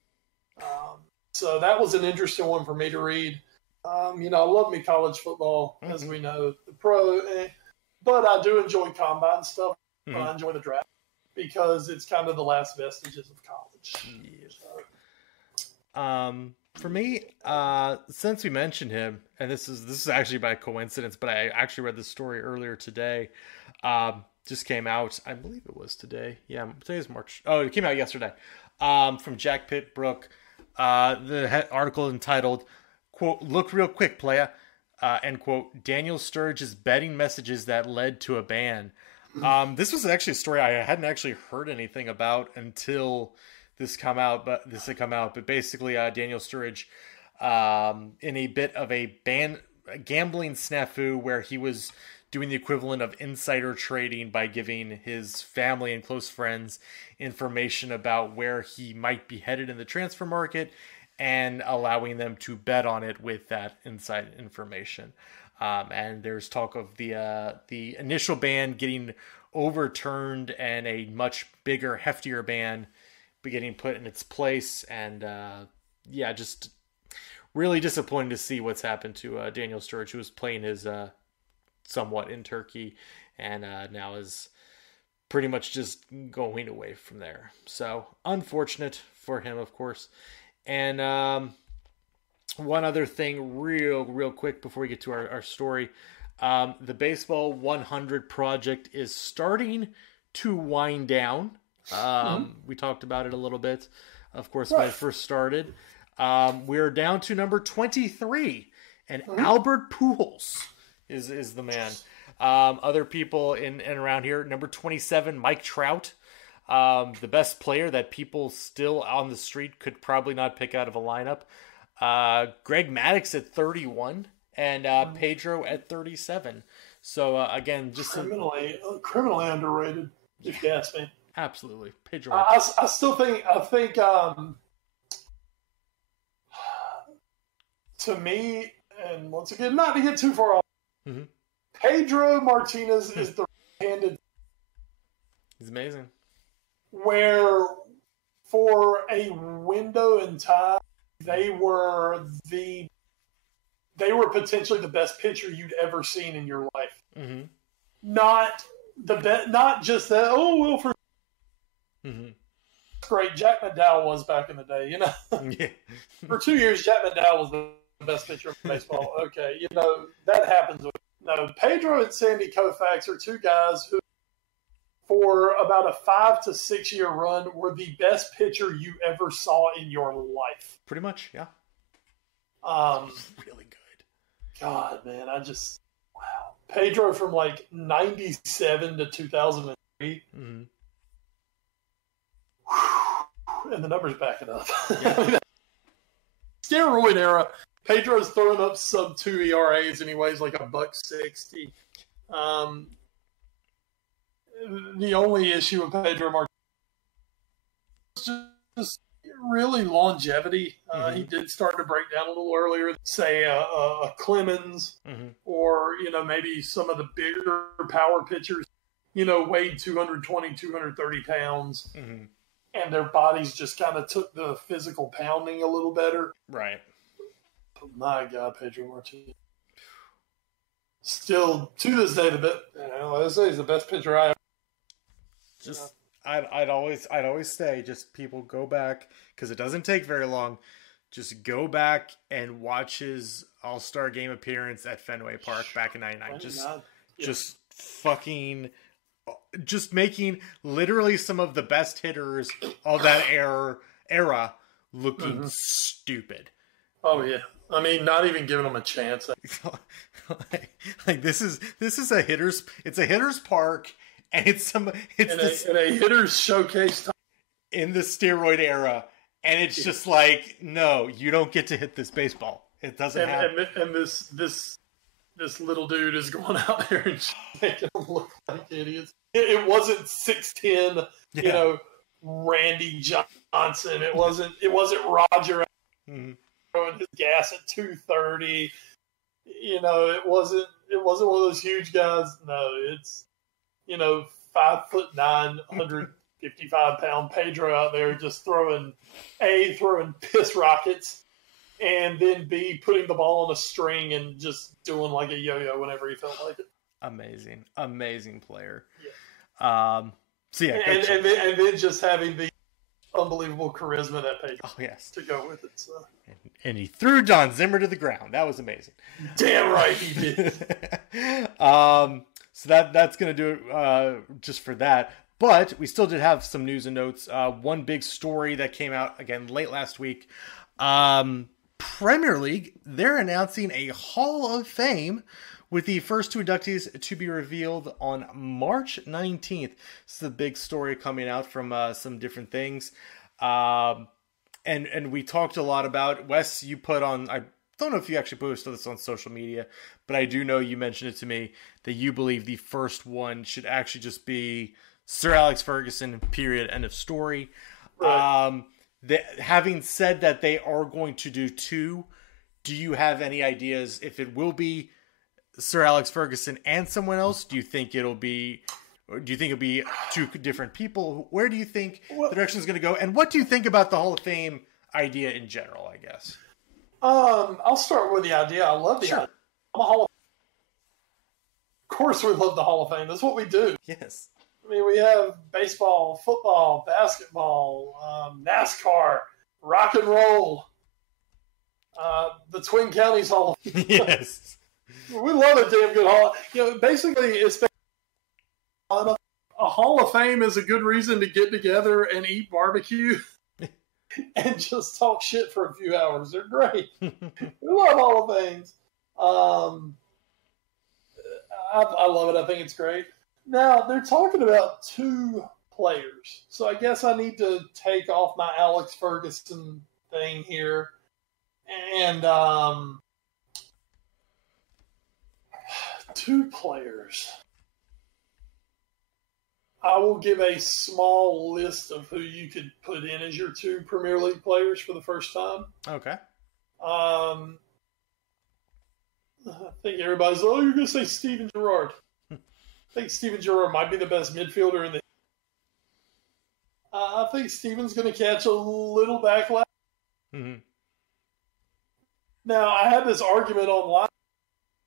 So that was an interesting one for me to read. I love me college football, as we know. The pro, but I do enjoy combine stuff. I enjoy the draft because it's kind of the last vestiges of college. For me, since we mentioned him, and this is actually by coincidence, but I actually read this story earlier today. Just came out, I believe it was today. Yeah, today's March. Oh, it came out yesterday. From Jack Pitbrook. The article entitled, quote, "Look real quick, playa," end quote, "Daniel Sturge's betting messages that led to a ban." This was actually a story I hadn't actually heard anything about until this had come out. But basically, Daniel Sturge, in a bit of a gambling snafu where he was doing the equivalent of insider trading by giving his family and close friends information about where he might be headed in the transfer market and allowing them to bet on it with that inside information. And there's talk of the initial ban getting overturned and a much bigger, heftier ban getting put in its place. And just really disappointing to see what's happened to Daniel Sturridge, who was playing his somewhat in Turkey, and now is pretty much just going away from there. So unfortunate for him, of course. And one other thing real quick before we get to our story. The Baseball 100 project is starting to wind down. We talked about it a little bit, of course, when it first started. We're down to number 23, and Albert Pujols is the man. Other people in and around here, number 27, Mike Trout, the best player that people still on the street could probably not pick out of a lineup. Greg Maddux at 31, and Pedro at 37. So again, just criminally underrated, if you ask me. Absolutely, Pedro. I think to me, and once again, not to get too far off, Pedro Martinez is the right-handed. He's amazing. Where for a window in time, they were potentially the best pitcher you'd ever seen in your life. Not just that. Oh well, for great Jack McDowell was back in the day. You know, for 2 years, Jack McDowell was the best pitcher in baseball. Okay, you know that happens. No, Pedro and Sandy Koufax are two guys who, for about a 5 to 6 year run, were the best pitcher you ever saw in your life. Pretty much, yeah. Really good. God, man, wow. Pedro from like 97 to 2003. And the numbers back it up. Yeah. Steroid era. Pedro's throwing up sub 2 ERAs and he weighs like $160. The only issue with Pedro Martinez is just really longevity. He did start to break down a little earlier, say a Clemens, or maybe some of the bigger power pitchers, weighed 220, 230 pounds, and their bodies just kind of took the physical pounding a little better. Right. But my God, Pedro Martinez. Still, to this day, let's say he's the best pitcher I ever. Just, I'd always say, just people go back, because it doesn't take very long. Just go back and watch his All-Star Game appearance at Fenway Park back in '99. Just making literally some of the best hitters of that era looking stupid. Oh yeah. I mean, not even giving them a chance. Like this is a hitter's park, and it's a hitter's showcase in the steroid era, and it's just like, no, you don't get to hit this baseball. It doesn't happen. And this little dude is going out there and making them look like idiots. It wasn't 6'10", Randy Johnson. It wasn't Roger throwing his gas at 230. It wasn't one of those huge guys. No, it's 5'9", 155-pound Pedro out there just throwing piss rockets, and then B, putting the ball on a string and just doing like a yo-yo whenever he felt like it. Amazing player. Yeah. And then just having the unbelievable charisma that Pedro to go with it. So. And he threw Don Zimmer to the ground. That was amazing. Damn right he did. So that's going to do it just for that. But we still did have some news and notes. One big story that came out, again, late last week. Premier League, they're announcing a Hall of Fame with the first two inductees to be revealed on March 19th. This is a big story coming out from some different things. And we talked a lot about, Wes, you put on, I don't know if you actually posted this on social media, but I do know you mentioned it to me, that you believe the first one should actually just be Sir Alex Ferguson, period, end of story. Right. Having said that they are going to do two, do you have any ideas if it will be Sir Alex Ferguson and someone else? Do you think it'll be Or do you think it'll be two different people? Where do you think the direction is going to go? And what do you think about the Hall of Fame idea in general, I guess? I'll start with the idea. I love the idea. I'm a Hall of course we love the Hall of Fame. That's what we do. Yes. I mean, we have baseball, football, basketball, NASCAR, rock and roll, the Twin Counties Hall of Fame. Yes. We love a damn good Hall. Basically, it's a Hall of Fame is a good reason to get together and eat barbecue and just talk shit for a few hours. They're great. We love Hall of Fames. I love it. I think it's great. Now, they're talking about 2 players. So I guess I need to take off my Alex Ferguson thing here. And 2 players. I will give a small list of who you could put in as your 2 Premier League players for the first time. Okay. I think everybody's, you're going to say Steven Gerrard. I think Steven Gerrard might be the best midfielder in the. I think Steven's going to catch a little backlash. Mm-hmm. Now, I had this argument online.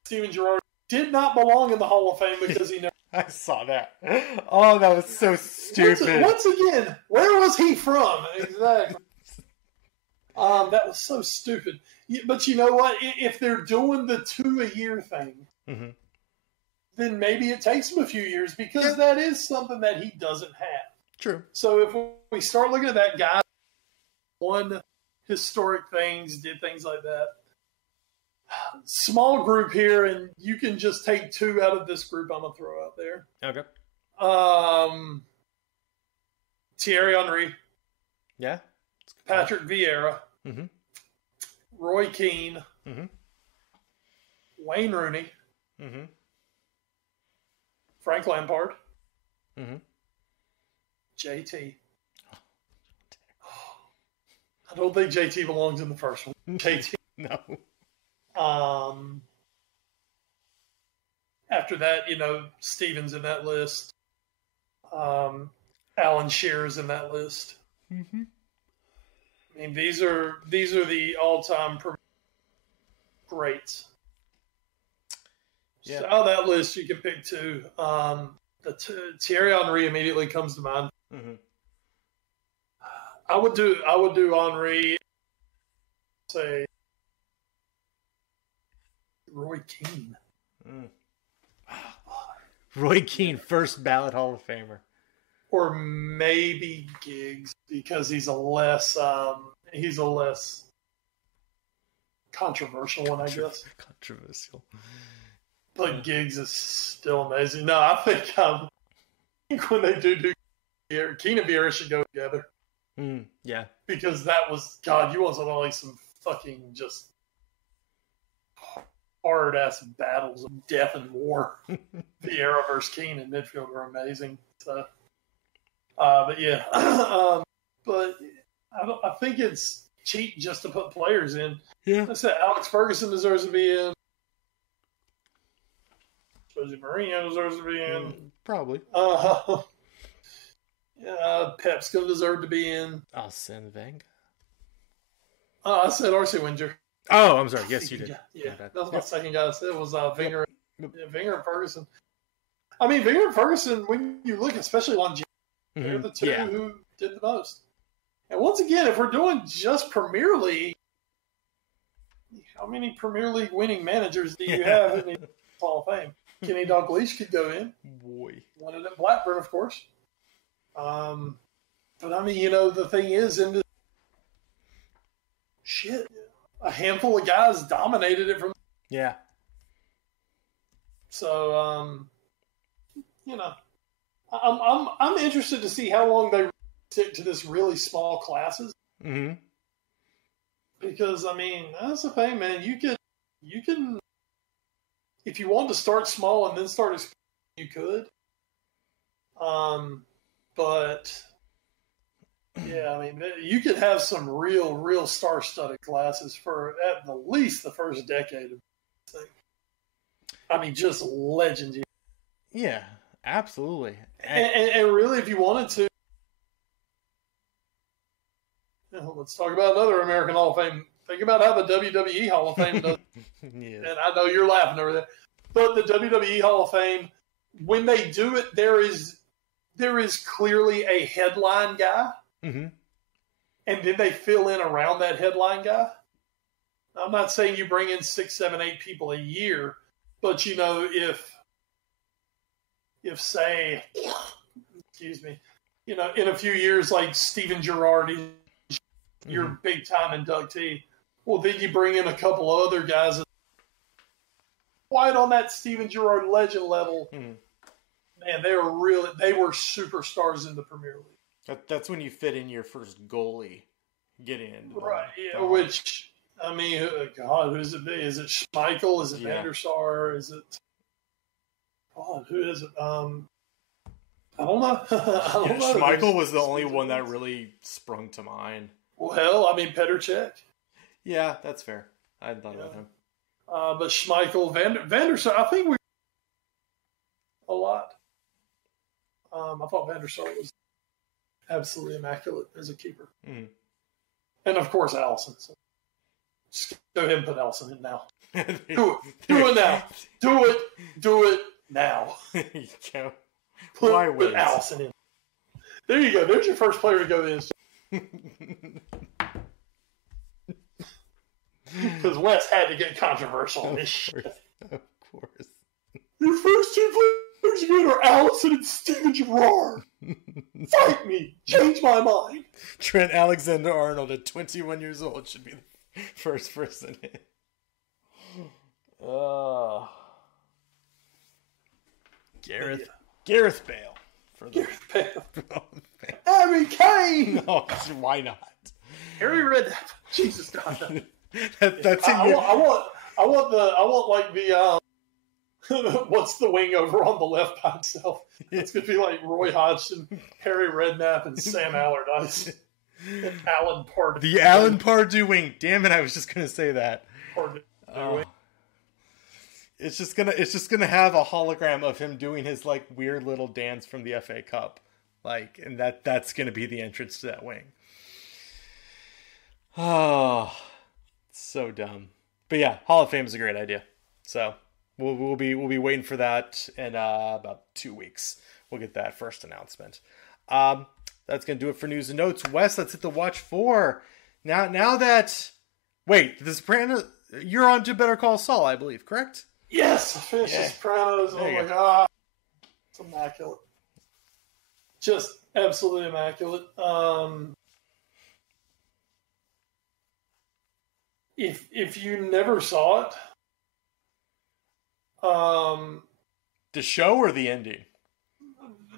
Steven Gerrard did not belong in the Hall of Fame because he never. I saw that. Oh, that was so stupid. Once again, where was he from? Exactly. That was so stupid. But you know what? If they're doing the 2-a-year thing, mm-hmm. then maybe it takes him a few years because that is something that he doesn't have. True. So if we start looking at that guy, won historic things, did things like that. Small group here, and you can just take 2 out of this group I'm going to throw out there. Okay. Thierry Henry. Yeah. Patrick Vieira. Mm-hmm. Roy Keane. Mm-hmm. Wayne Rooney. Mm-hmm. Frank Lampard. Mm-hmm. JT. I don't think JT belongs in the first one. JT. No. After that, Steven's in that list. Alan Shearer's in that list. Mm-hmm. I mean, these are the all-time greats. Yeah. So out of that list, you can pick 2. Thierry Henry immediately comes to mind. Mm-hmm. I would do Henry. Say Roy Keane. Mm. Roy Keane, first ballot Hall of Famer. Or maybe Giggs because he's a less controversial one, I guess. Controversial. But Giggs is still amazing. No, I think when they do Keane and Vieira should go together. Yeah. Because that was, God, you want some some fucking just hard-ass battles of death and war. Vieira versus Keane in midfield were amazing. So, but yeah. But I think it's cheap just to put players in. Yeah. I said Alex Ferguson deserves to be in. Jose Mourinho deserves to be in. Probably. Pep's going to deserve to be in. Arsene Wenger. I said Arsene Wenger. Oh, I'm sorry. Yes, you did. Yeah, that was my second guy. I said it was Wenger. Yep. Yeah, Wenger and Ferguson. I mean, Wenger and Ferguson, when you look, especially longevity, they're the 2 who did the most. And once again, if we're doing just Premier League, how many Premier League winning managers do you have in the Hall of Fame? Kenny Dalglish could go in. Boy. Won it at Blackburn, of course. But I mean, the thing is, a handful of guys dominated it from. Yeah. So, I'm interested to see how long they stick to this really small classes. Mm-hmm. Because I mean, that's the thing, man. You can, if you want to start small and then start expanding, you could. But yeah, I mean, you could have some real star-studded classes for at the least the first decade of this thing. I mean, just legends. Yeah, Absolutely. And really, if you wanted to, let's talk about another American Hall of Fame. Think about how the WWE Hall of Fame does. Yes. And I know you're laughing over there. But the WWE Hall of Fame, when they do it, there is clearly a headline guy. Mm-hmm. And then they fill in around that headline guy. I'm not saying you bring in 6, 7, 8 people a year, but if say, excuse me, in a few years, like Steven Gerrard is your big time inductee, well, then you bring in a couple of other guys quite on that Steven Gerrard legend level. Mm-hmm. Man, they were superstars in the Premier League. That's when you fit in your first goalie getting into right. Yeah, which, I mean, God, who is it? Is it Schmeichel? Is it Van der Sar? Is it? God, who is it? I don't know. I don't know. Schmeichel was the only one that really sprung to mind. Well, I mean, Petr Cech. Yeah, that's fair. I hadn't thought about him. But Schmeichel, Van der Sar, I think we a lot. I thought Van der Sar was absolutely immaculate as a keeper. Mm. And, of course, Allison. So just go ahead and put Allison in now. Do it now. Do it now. Put Allison in. There you go. There's your first player to go in. Because Wes had to get controversial on this shit. Of course. Your first 2 players again are Allison and Steven Gerrard. Fight me. Change my mind. Trent Alexander-Arnold at 21 years old should be the first person in. Gareth Bale. Harry Kane. Oh, why not? Harry Redknapp. Jesus God. That's in I want like the what's the wing over on the left by itself? It's gonna be like Roy Hodgson, Harry Redknapp, and Sam Allardyce. And Alan Pardew. The Alan Pardew wing. Damn it! I was just gonna say that. It's just gonna have a hologram of him doing his like weird little dance from the FA Cup, and that's gonna be the entrance to that wing. Oh, so dumb. But yeah, Hall of Fame is a great idea. So we'll be waiting for that in about 2 weeks. We'll get that first announcement. That's gonna do it for news and notes. Wes, let's hit the watch for now that The Sopranos. You're on to Better Call Saul, I believe, correct? Yes, I finished The Sopranos. Oh my God, it's immaculate. Just absolutely immaculate. If you never saw it, the show or the ending?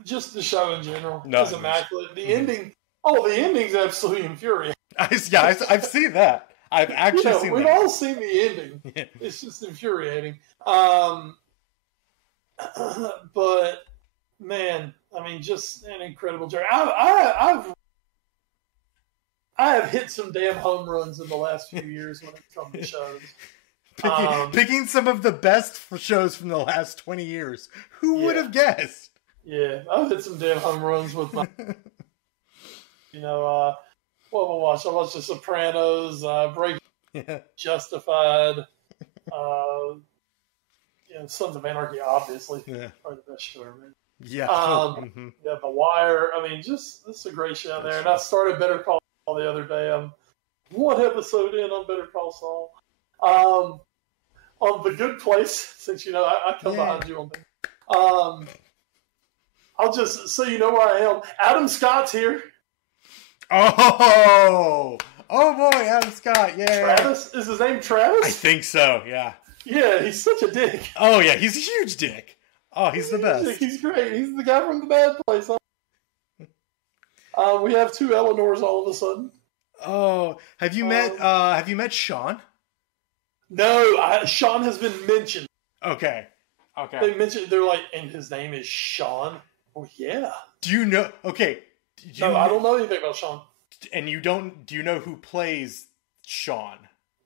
Just the show in general. No, it's immaculate. The ending. Oh, the ending's absolutely infuriating. I've seen that. I've actually seen that. We've all seen the ending. Yeah. It's just infuriating. But man, I mean, just an incredible journey. I have hit some damn home runs in the last few years when it comes to shows. Picking some of the best shows from the last 20 years. Who would have guessed? Yeah, I've hit some damn home runs with my. What have I watched? I watched The Sopranos, Justified, Sons of Anarchy, obviously. Yeah. Probably the best show ever made. Yeah. The Wire. I mean, this is a great show there. And I started Better Call Saul the other day. I'm one episode in on Better Call Saul. On The Good Place, since I come behind you on that. I'll just so you know where I am. Adam Scott's here. Oh boy, Adam Scott, yeah. Travis? Is his name Travis? I think so, yeah. Yeah, he's such a dick. Oh yeah, he's a huge dick. Oh, he's the best. He's great. He's the guy from The Bad Place. We have 2 Eleanors all of a sudden. Oh, have you met Sean? No, Sean has been mentioned. Okay. They mentioned, they're like, and his name is Sean? Oh yeah. Do you know? Okay. I don't know anything about Sean. And do you know who plays Sean?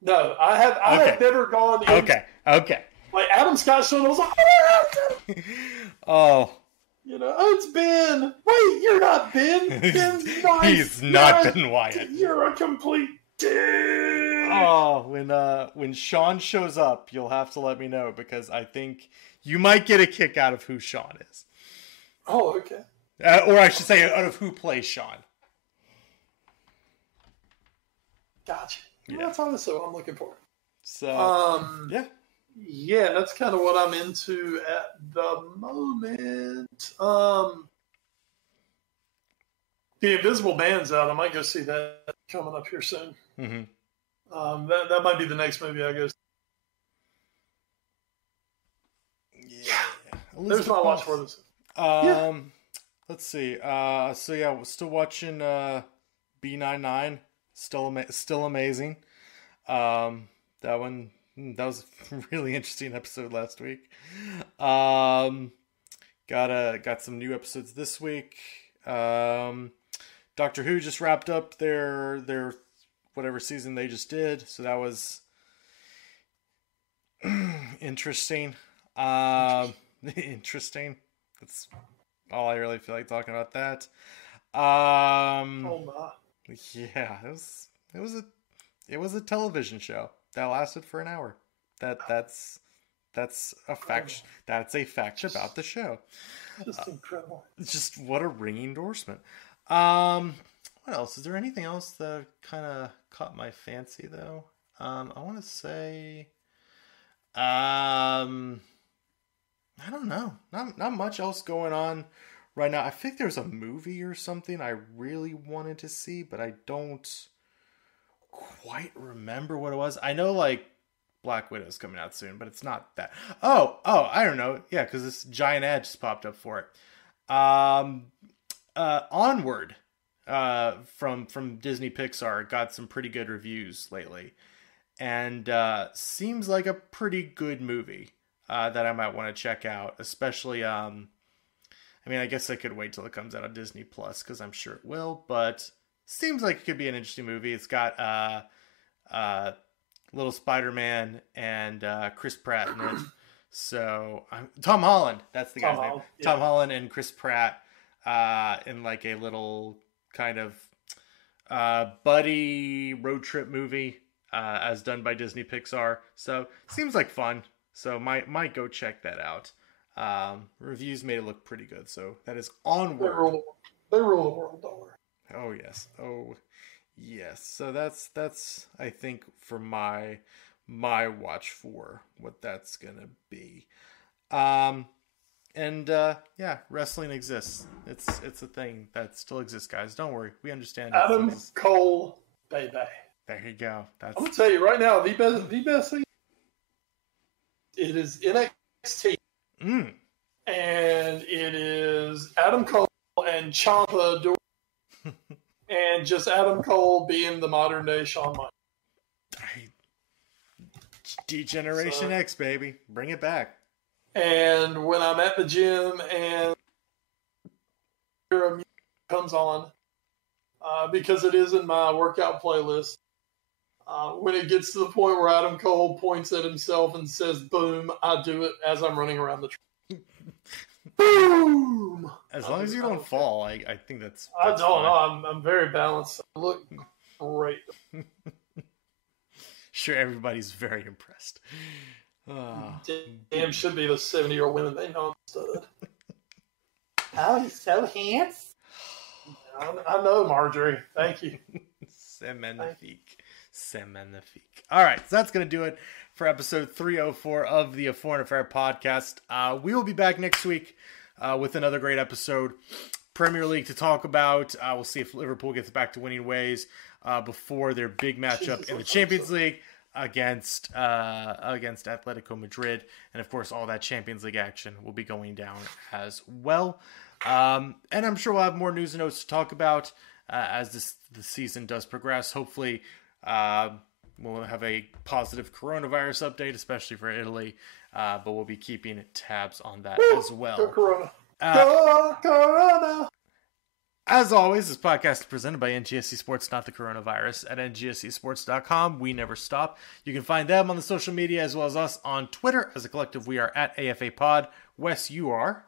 No, I have never gone in. Okay. Like Adam Scott Sean, I was like, oh, It's Ben. Wait, you're not Ben. Ben's nice. He's not Ben Wyatt. You're a complete dick. Oh, when Sean shows up, you'll have to let me know, because I think you might get a kick out of who Sean is. Oh, okay. Or I should say, out of who plays Sean. Gotcha. Yeah. That's honestly what I'm looking for. So, yeah. Yeah, that's kind of what I'm into at the moment. The Invisible Man's out. I might go see that coming up here soon. Mm-hmm. That might be the next movie I go see. Yeah. There's my watch for this. Let's see. So yeah, we're still watching B99. Still amazing. That was a really interesting episode last week. Got some new episodes this week. Doctor Who just wrapped up their whatever season they just did, so that was interesting. Interesting. That's all I really feel like talking about that. Oh my. Yeah, it was a television show that lasted for an hour. That's a fact. That's a fact about the show. Just incredible. Just what a ringing endorsement. What else? Is there anything else that kind of caught my fancy though? I want to say, I don't know. Not much else going on right now. I think there's a movie or something I really wanted to see, but I don't quite remember what it was. I know like Black Widow's coming out soon, but it's not that. Oh, I don't know. Yeah, because this giant ad just popped up for it. Onward, from Disney Pixar, got some pretty good reviews lately, and seems like a pretty good movie that I might want to check out. Especially, I mean, I guess I could wait till it comes out on Disney Plus, because I'm sure it will. But seems like it could be an interesting movie. It's got little Spider-Man and Chris Pratt in it. So Tom Holland, that's the guy's name. Yeah. Tom Holland and Chris Pratt in like a little kind of buddy road trip movie as done by Disney Pixar. So seems like fun. So might go check that out. Reviews made it look pretty good. So that is Onward. They rule the world, don't worry. Oh yes. So that's I think for my watch for what that's gonna be. Yeah, wrestling exists. It's a thing that still exists, guys. Don't worry, we understand. Adam Cole, baby. There you go. I'm gonna tell you right now, the best thing. It is NXT, and it is Adam Cole and Ciampa Door. And just Adam Cole being the modern day Shawn Michaels. D-Generation X, baby. Bring it back. And when I'm at the gym and music comes on, because it is in my workout playlist, when it gets to the point where Adam Cole points at himself and says, boom, I do it as I'm running around the track. Boom! As long as you don't fall, I think that's I don't know. I'm very balanced. I look great. Sure, everybody's very impressed. Damn, should be the 70-year-old women. They know I'm stud. Oh, he's so handsome. I know, Marjorie. Thank you. C'est magnifique. All right, so that's going to do it for episode 304 of the A Foreign Affair podcast. We will be back next week with another great episode. Premier League to talk about. We'll see if Liverpool gets back to winning ways before their big matchup in the Champions League against Atletico Madrid. And, of course, all that Champions League action will be going down as well. And I'm sure we'll have more news and notes to talk about as the season does progress. Hopefully, we'll have a positive coronavirus update, especially for Italy. But we'll be keeping tabs on that as well. Go Corona. Go Corona. As always, this podcast is presented by NGSC Sports, not the coronavirus, at ngscsports.com. We never stop. You can find them on the social media as well as us on Twitter. As a collective, we are at AFA Pod. Wes, you are?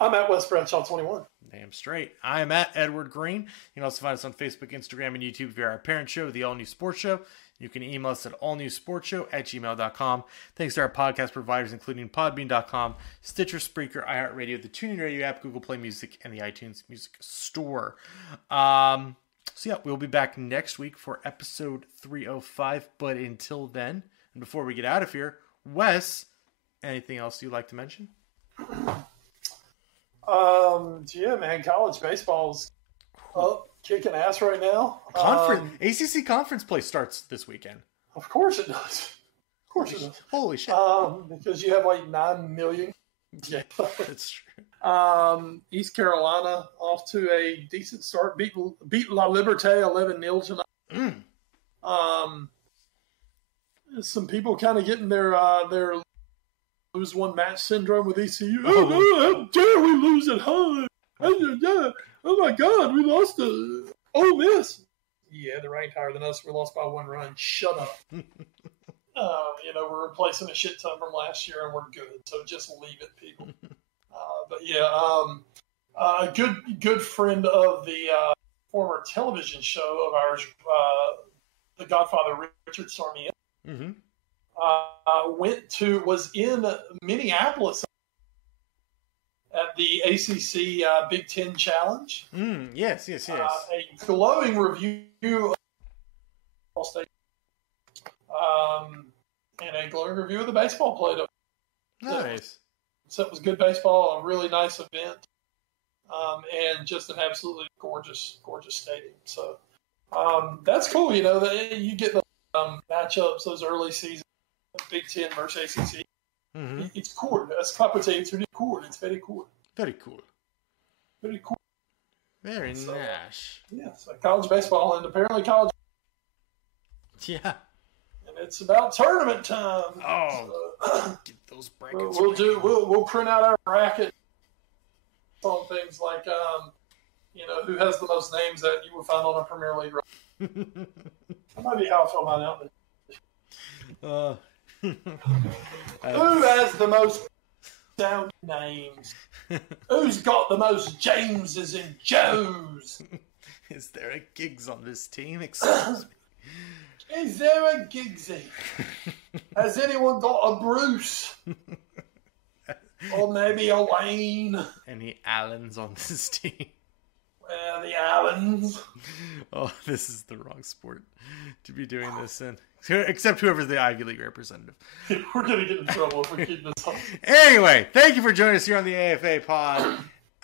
I'm at West Bradshaw 21. Damn straight. I'm at Edward Green. You can also find us on Facebook, Instagram, and YouTube via our parent show, The All New Sports Show. You can email us at allnewsportshow@gmail.com. Thanks to our podcast providers, including Podbean.com, Stitcher, Spreaker, iHeartRadio, the TuneIn Radio app, Google Play Music, and the iTunes Music Store. We'll be back next week for episode 305. But until then, and before we get out of here, Wes, anything else you'd like to mention? Yeah, man, college baseball's kicking ass right now. ACC conference play starts this weekend. Of course it does. Holy shit. Because you have like 9 million. Yeah, that's true. East Carolina off to a decent start. Beat La Liberté 11-0 tonight. Some people kind of getting their lose one match syndrome with ECU. How dare we lose at home? Oh my God, we lost to Ole Miss. Yeah, they're ranked higher than us. We lost by 1 run. Shut up. We're replacing a shit ton from last year, and we're good. So just leave it, people. A good friend of the former television show of ours, the Godfather Richard Sarmiento, was in Minneapolis at the ACC Big Ten Challenge. Yes. A glowing review of Ball State, and a glowing review of the baseball play. Nice. So it was good baseball, a really nice event, and just an absolutely gorgeous stadium. So that's cool. That you get the matchups, those early seasons, Big Ten versus ACC. It's cool. As Papa say, it's really cool. It's very cool. Very cool. Very cool. Very nice. Yeah, so college baseball, and apparently college. Yeah. And it's about tournament time. Oh, get those brackets. We'll print out our bracket on things like who has the most names that you will find on a Premier League. That might be how I feel about that. Who has the most sound names? Who's got the most Jameses and Joes? Is there a Giggs on this team? Excuse me. Is there a Giggsy? Has anyone got a Bruce? Or maybe a Wayne? Any Allens on this team? Well, the Allens. Oh, this is the wrong sport to be doing this in. Except whoever's the Ivy League representative. We're going to get in trouble if we keep this up. Anyway, thank you for joining us here on the AFA pod.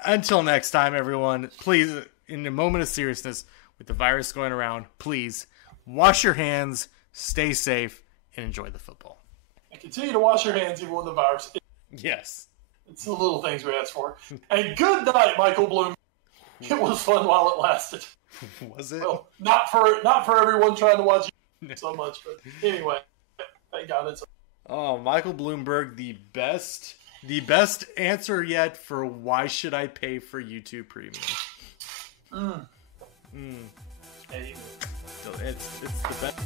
Until next time, everyone, please, in a moment of seriousness, with the virus going around, please wash your hands, stay safe, and enjoy the football. And continue to wash your hands even when the virus. Yes. It's the little things we ask for. And good night, Michael Bloom. It was fun while it lasted. Was it? Well, not for everyone trying to watch you so much, but anyway, thank God it's. Oh, Michael Bloomberg, the best answer yet for why should I pay for YouTube Premium? Hey. It's the best.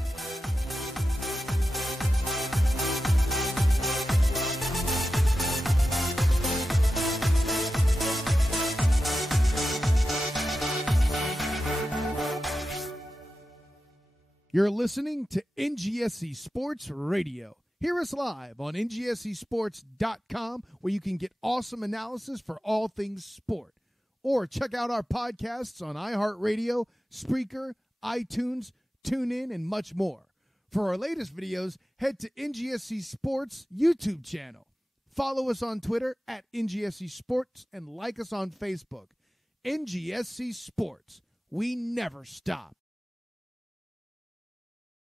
You're listening to NGSC Sports Radio. Hear us live on NGSCSports.com, where you can get awesome analysis for all things sport. Or check out our podcasts on iHeartRadio, Spreaker, iTunes, TuneIn, and much more. For our latest videos, head to NGSC Sports YouTube channel. Follow us on Twitter at NGSC Sports and like us on Facebook. NGSC Sports. We never stop.